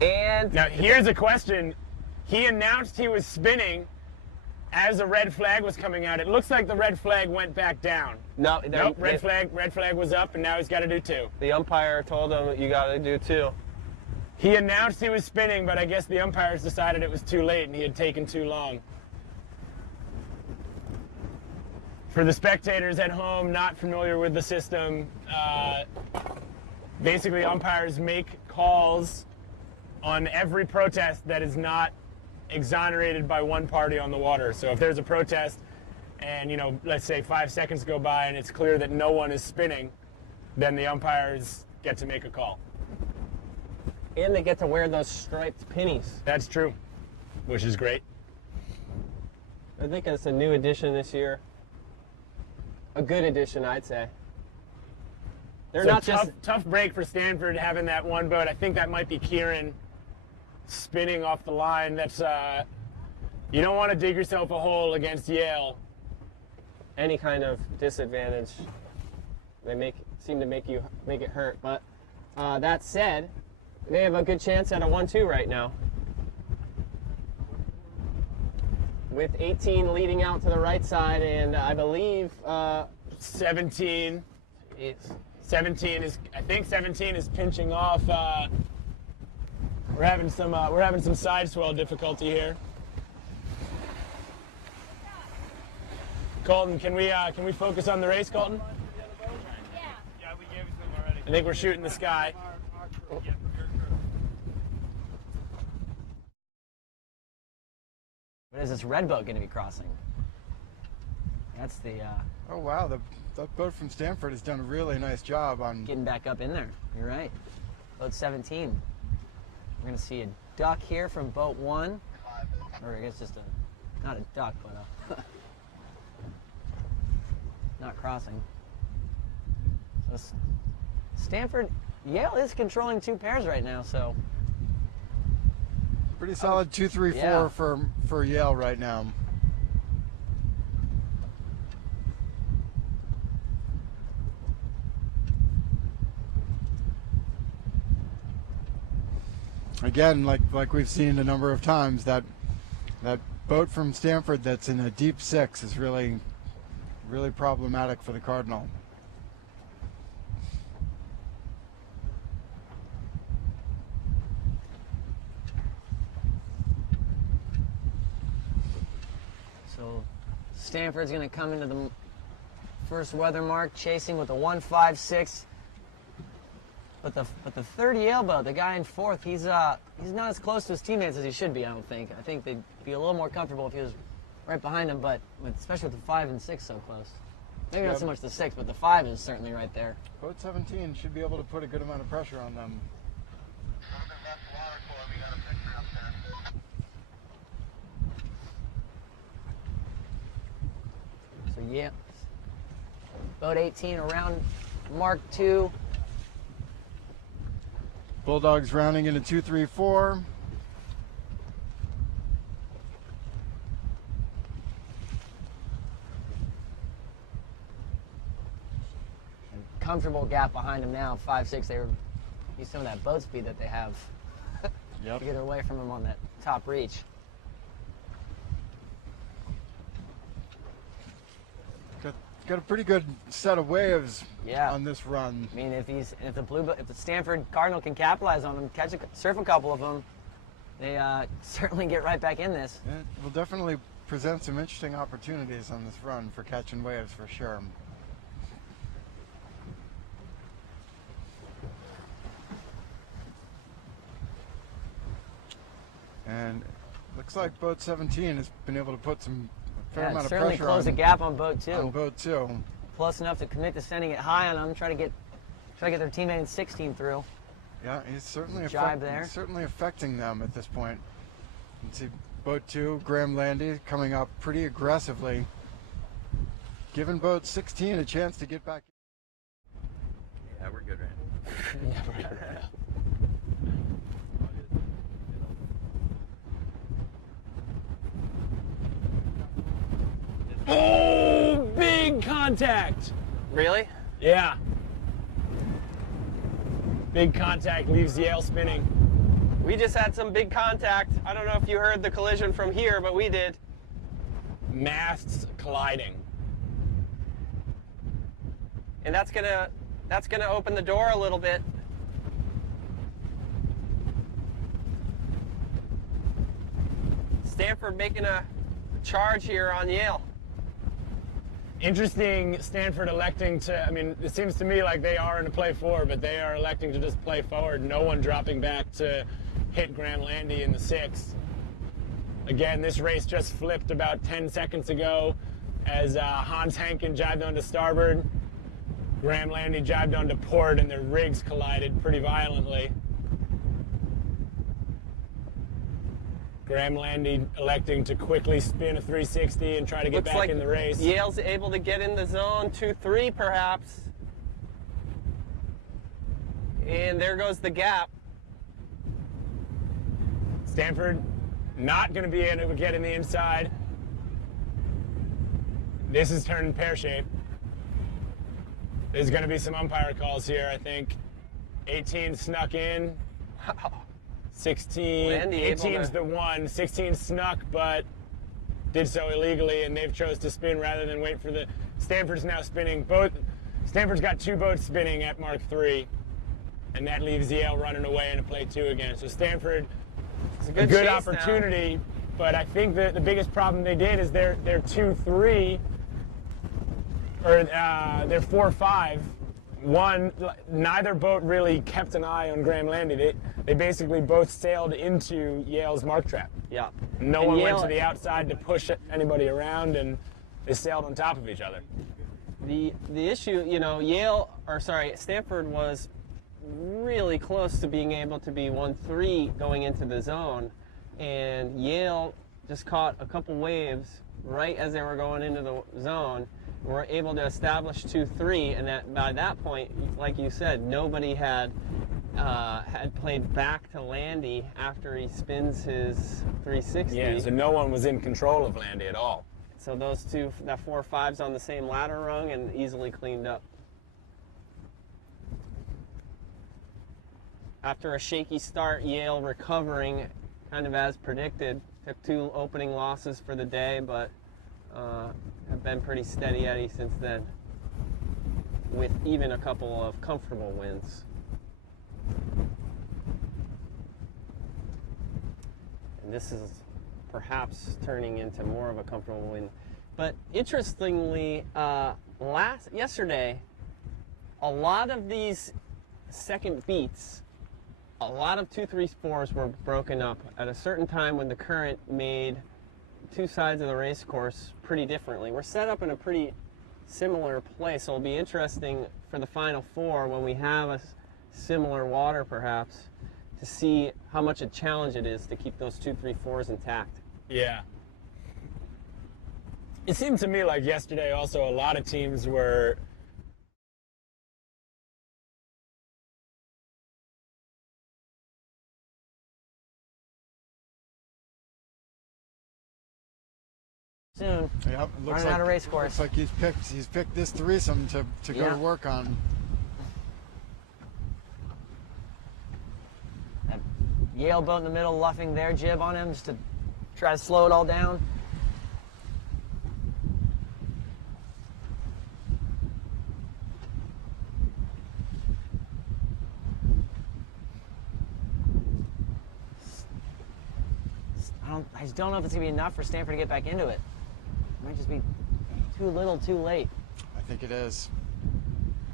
And now here's a question. He announced he was spinning. as a red flag was coming out, it looks like the red flag went back down. No, Nope, red flag was up, and now he's got to do 2. The umpire told him you got to do 2. He announced he was spinning, but I guess the umpires decided it was too late and he had taken too long. For the spectators at home not familiar with the system, basically umpires make calls on every protest that is not exonerated by one party on the water. So if there's a protest and, you know, let's say 5 seconds go by and it's clear that no one is spinning, then the umpires get to make a call. And they get to wear those striped pennies. That's true, which is great. I think it's a new addition this year. A good addition, I'd say. They're So not just tough break for Stanford having that one boat. I think that might be Kieran spinning off the line. That's you don't want to dig yourself a hole against Yale. any kind of disadvantage. They seem to make it hurt. But that said, they have a good chance at a 1-2 right now. With 18 leading out to the right side, and I believe 17. is 17 is, I think 17 is pinching off. We're having some side swell difficulty here. Colton, can we focus on the race, Colton? Yeah, we gave it to them already. I think we're shooting the sky. What is this red boat going to be crossing? That's the Oh wow, that boat from Stanford has done a really nice job on. getting back up in there. You're right. Boat 17. We're going to see a duck here from boat 1. Or I guess just not a duck, but not crossing. So Stanford, Yale is controlling 2 pairs right now, so. Pretty solid 2-3-4 yeah. for Yale right now. Again, like we've seen a number of times, that boat from Stanford that's in a deep 6 is really problematic for the Cardinal. So Stanford's going to come into the first weather mark, chasing with a 1.56. But the third Yale boat, the guy in 4th, he's not as close to his teammates as he should be. I don't think. I think they'd be a little more comfortable if he was right behind him. But especially with the 5 and 6 so close. Maybe not so much the 6, but the 5 is certainly right there. Boat 17 should be able to put a good amount of pressure on them. So yeah, boat 18 around Mark 2. Bulldogs rounding into 2-3-4. Comfortable gap behind him now, 5.6. They were use some of that boat speed that they have Yep. to get away from him on that top reach. Got a pretty good set of waves Yeah. on this run. I mean, if the Stanford Cardinal can capitalize on them, surf a couple of them, they certainly get right back in this. It will definitely present some interesting opportunities on this run for catching waves for sure. And looks like boat 17 has been able to put some fair amount of certainly pressure close the gap on boat 2. on boat 2. Close enough to commit to sending it high on them, try to get their teammate in 16 through. Yeah, he's certainly Jibe there. he's certainly affecting them at this point. You can see boat 2, Graham Landy, coming up pretty aggressively, giving boat 16 a chance to get back. Yeah, we're good right Yeah, we're good right now. Oh, big contact. really. Yeah. Big contact leaves Yale spinning. We just had some big contact. I don't know if you heard the collision from here, but we did. masts colliding. And that's gonna open the door a little bit. Stanford making a charge here on Yale. Interesting, Stanford electing to, I mean, it seems to me like they are in a play forward, but they are electing to just play forward. No one dropping back to hit Graham Landy in the 6. Again, this race just flipped about 10 seconds ago as Hans Henken jibed onto starboard. Graham Landy jibed onto port, and their rigs collided pretty violently. Graham Landy electing to quickly spin a 360 and try to get Looks back like in the race. Yale's able to get in the zone, 2-3 perhaps. And there goes the gap. Stanford not going to be able to get in the inside. This is turning pear-shaped. There's going to be some umpire calls here, I think. 18 snuck in. 16, 18's the one. 16 snuck, but did so illegally, and they've chose to spin rather than wait for the... Stanford's now spinning both. Stanford's got 2 boats spinning at Mark 3, and that leaves Yale running away into play 2 again. So Stanford, It's a good opportunity, but I think the biggest problem they did is their 2-3, or their 4-5. One, neither boat really kept an eye on Graham Landy. They basically both sailed into Yale's mark trap. Yeah. No one went to the outside to push anybody around, and they sailed on top of each other. The issue, you know, Stanford was really close to being able to be 1-3 going into the zone, and Yale just caught a couple waves right as they were going into the zone. Were able to establish 2-3, and that by that point, like you said, nobody had played back to Landy after he spins his 360. Yeah, so no one was in control of Landy at all. So those two, that 4-5's on the same ladder rung and easily cleaned up. After a shaky start, Yale recovering kind of as predicted. Took 2 opening losses for the day, but have been pretty steady Eddie since then, with even a couple of comfortable wins. And this is perhaps turning into more of a comfortable win. But interestingly, yesterday, a lot of these second beats, a lot of 2-3-4s were broken up at a certain time when the current made 2 sides of the race course pretty differently. We're set up in a pretty similar place, so it'll be interesting for the final 4 when we have a similar water perhaps to see how much a challenge it is to keep those 2-3-4s intact. Yeah. It seemed to me like yesterday also a lot of teams were soon. Yep, Running out of race course. Looks like he's picked this threesome to go to work on. That Yale boat in the middle luffing their jib on him just to try to slow it all down. I just don't know if it's going to be enough for Stanford to get back into it. It might just be too little, too late. I think it is.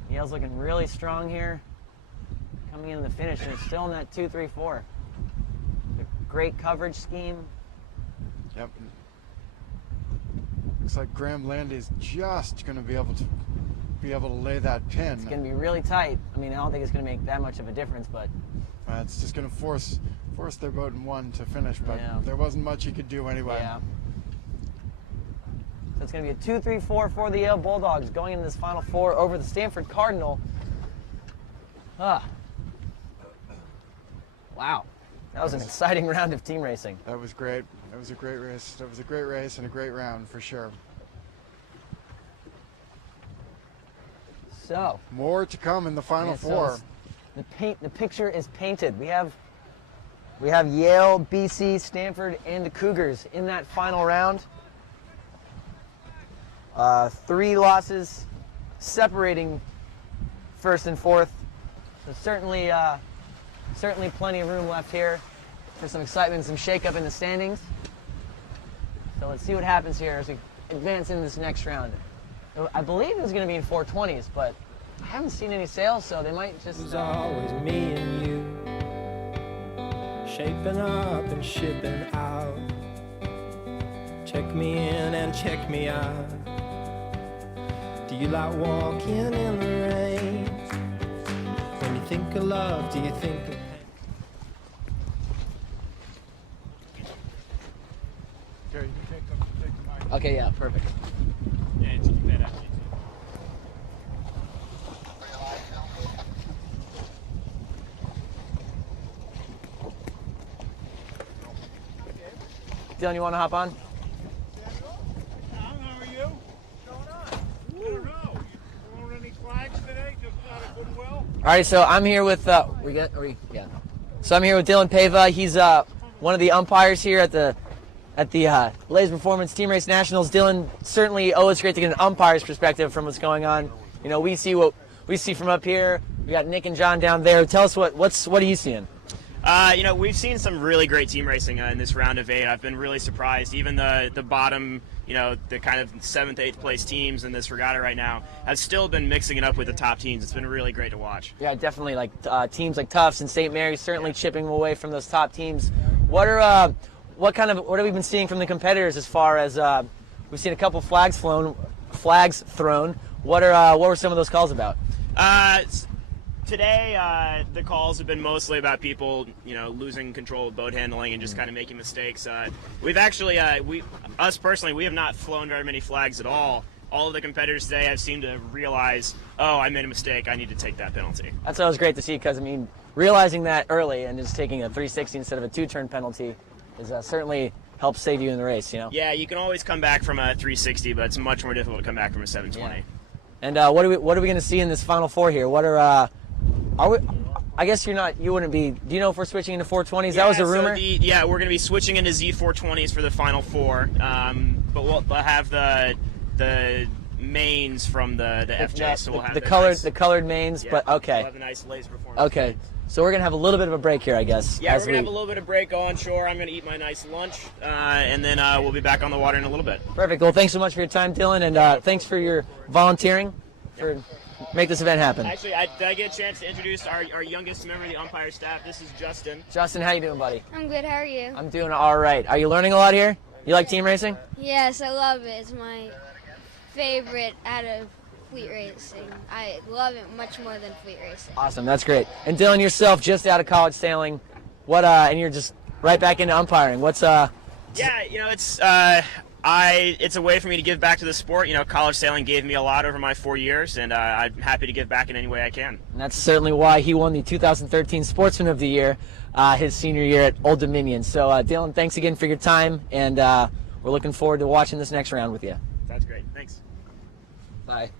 Yale's looking really strong here. Coming in the finish, and it's still in that 2-3-4. A great coverage scheme. Yep. Looks like Graham Landy's just going to be able to lay that pin. It's going to be really tight. I mean, I don't think it's going to make that much of a difference, but it's just going to force their boat in 1 to finish, but there wasn't much he could do anyway. Yeah. So it's going to be a 2-3-4 for the Yale Bulldogs going into this Final 4 over the Stanford Cardinal. Wow. That was an exciting round of team racing. That was great. That was a great race. That was a great race and a great round for sure. So more to come in the Final 4. The picture is painted. We have Yale, BC, Stanford, and the Cougars in that final round. 3 losses separating first and fourth. So certainly plenty of room left here for some excitement, some shakeup in the standings. So let's see what happens here as we advance into this next round. I believe it was going to be in 420s, but I haven't seen any sales, so they might just... It was always me and you, shaping up and shipping out. Check me in and check me out. Do you like walking in the rain? When you think of love, do you think of... Jerry, you can take the mic. Okay, yeah, perfect. Yeah, just keep that out. Dylan, you want to hop on? How are you? What's going on? I don't know. You throwing any flags today? Just out of goodwill? All right, so I'm here with So I'm here with Dylan Pava. He's one of the umpires here at the Lays Performance Team Race Nationals. Dylan, certainly always great to get an umpire's perspective from what's going on. You know, we see what we see from up here. We got Nick and John down there. Tell us what are you seeing? You know, we've seen some really great team racing in this round of 8. I've been really surprised. Even the bottom, you know, the kind of 7th, 8th place teams in this regatta right now have still been mixing it up with the top teams. It's been really great to watch. Yeah, definitely. Like teams like Tufts and St. Mary's certainly chipping away from those top teams. What have we been seeing from the competitors as far as we've seen a couple flags thrown? What were some of those calls about? Today, the calls have been mostly about people, you know, losing control of boat handling and just kind of making mistakes. We've actually, us personally, we have not flown very many flags at all. All of the competitors today have seemed to realize, oh, I made a mistake, I need to take that penalty. That's always great to see because, I mean, realizing that early and just taking a 360 instead of a 2-turn penalty is certainly helps save you in the race, you know? Yeah, you can always come back from a 360, but it's much more difficult to come back from a 720. Yeah. And what are we going to see in this Final Four here? What are we? I guess you wouldn't be. Do you know if we're switching into 420s? Yeah, that was a rumor. So we're going to be switching into Z420s for the Final Four, but we'll have the mains from the FJ. So we'll have the colored mains. Yeah, but okay. We'll have the nice laser performance. Okay. So we're going to have a little bit of a break here, I guess. Yeah, we're going to have a little bit of break on shore. I'm going to eat my nice lunch, and then we'll be back on the water in a little bit. Perfect. Well, thanks so much for your time, Dylan, and thanks for your volunteering for make this event happen. Actually, did I get a chance to introduce our youngest member of the umpire staff? This is Justin. Justin, how you doing, buddy? I'm good. How are you? I'm doing all right. Are you learning a lot here? You like team racing? Yes, I love it. It's my favorite out of fleet racing. I love it much more than fleet racing. Awesome, that's great. And Dylan, yourself, just out of college sailing, and you're just right back into umpiring. Yeah, you know, it's a way for me to give back to the sport. You know, college sailing gave me a lot over my 4 years, and I'm happy to give back in any way I can. And that's certainly why he won the 2013 Sportsman of the Year, his senior year at Old Dominion. So, Dylan, thanks again for your time, and we're looking forward to watching this next round with you. That's great. Thanks. Bye.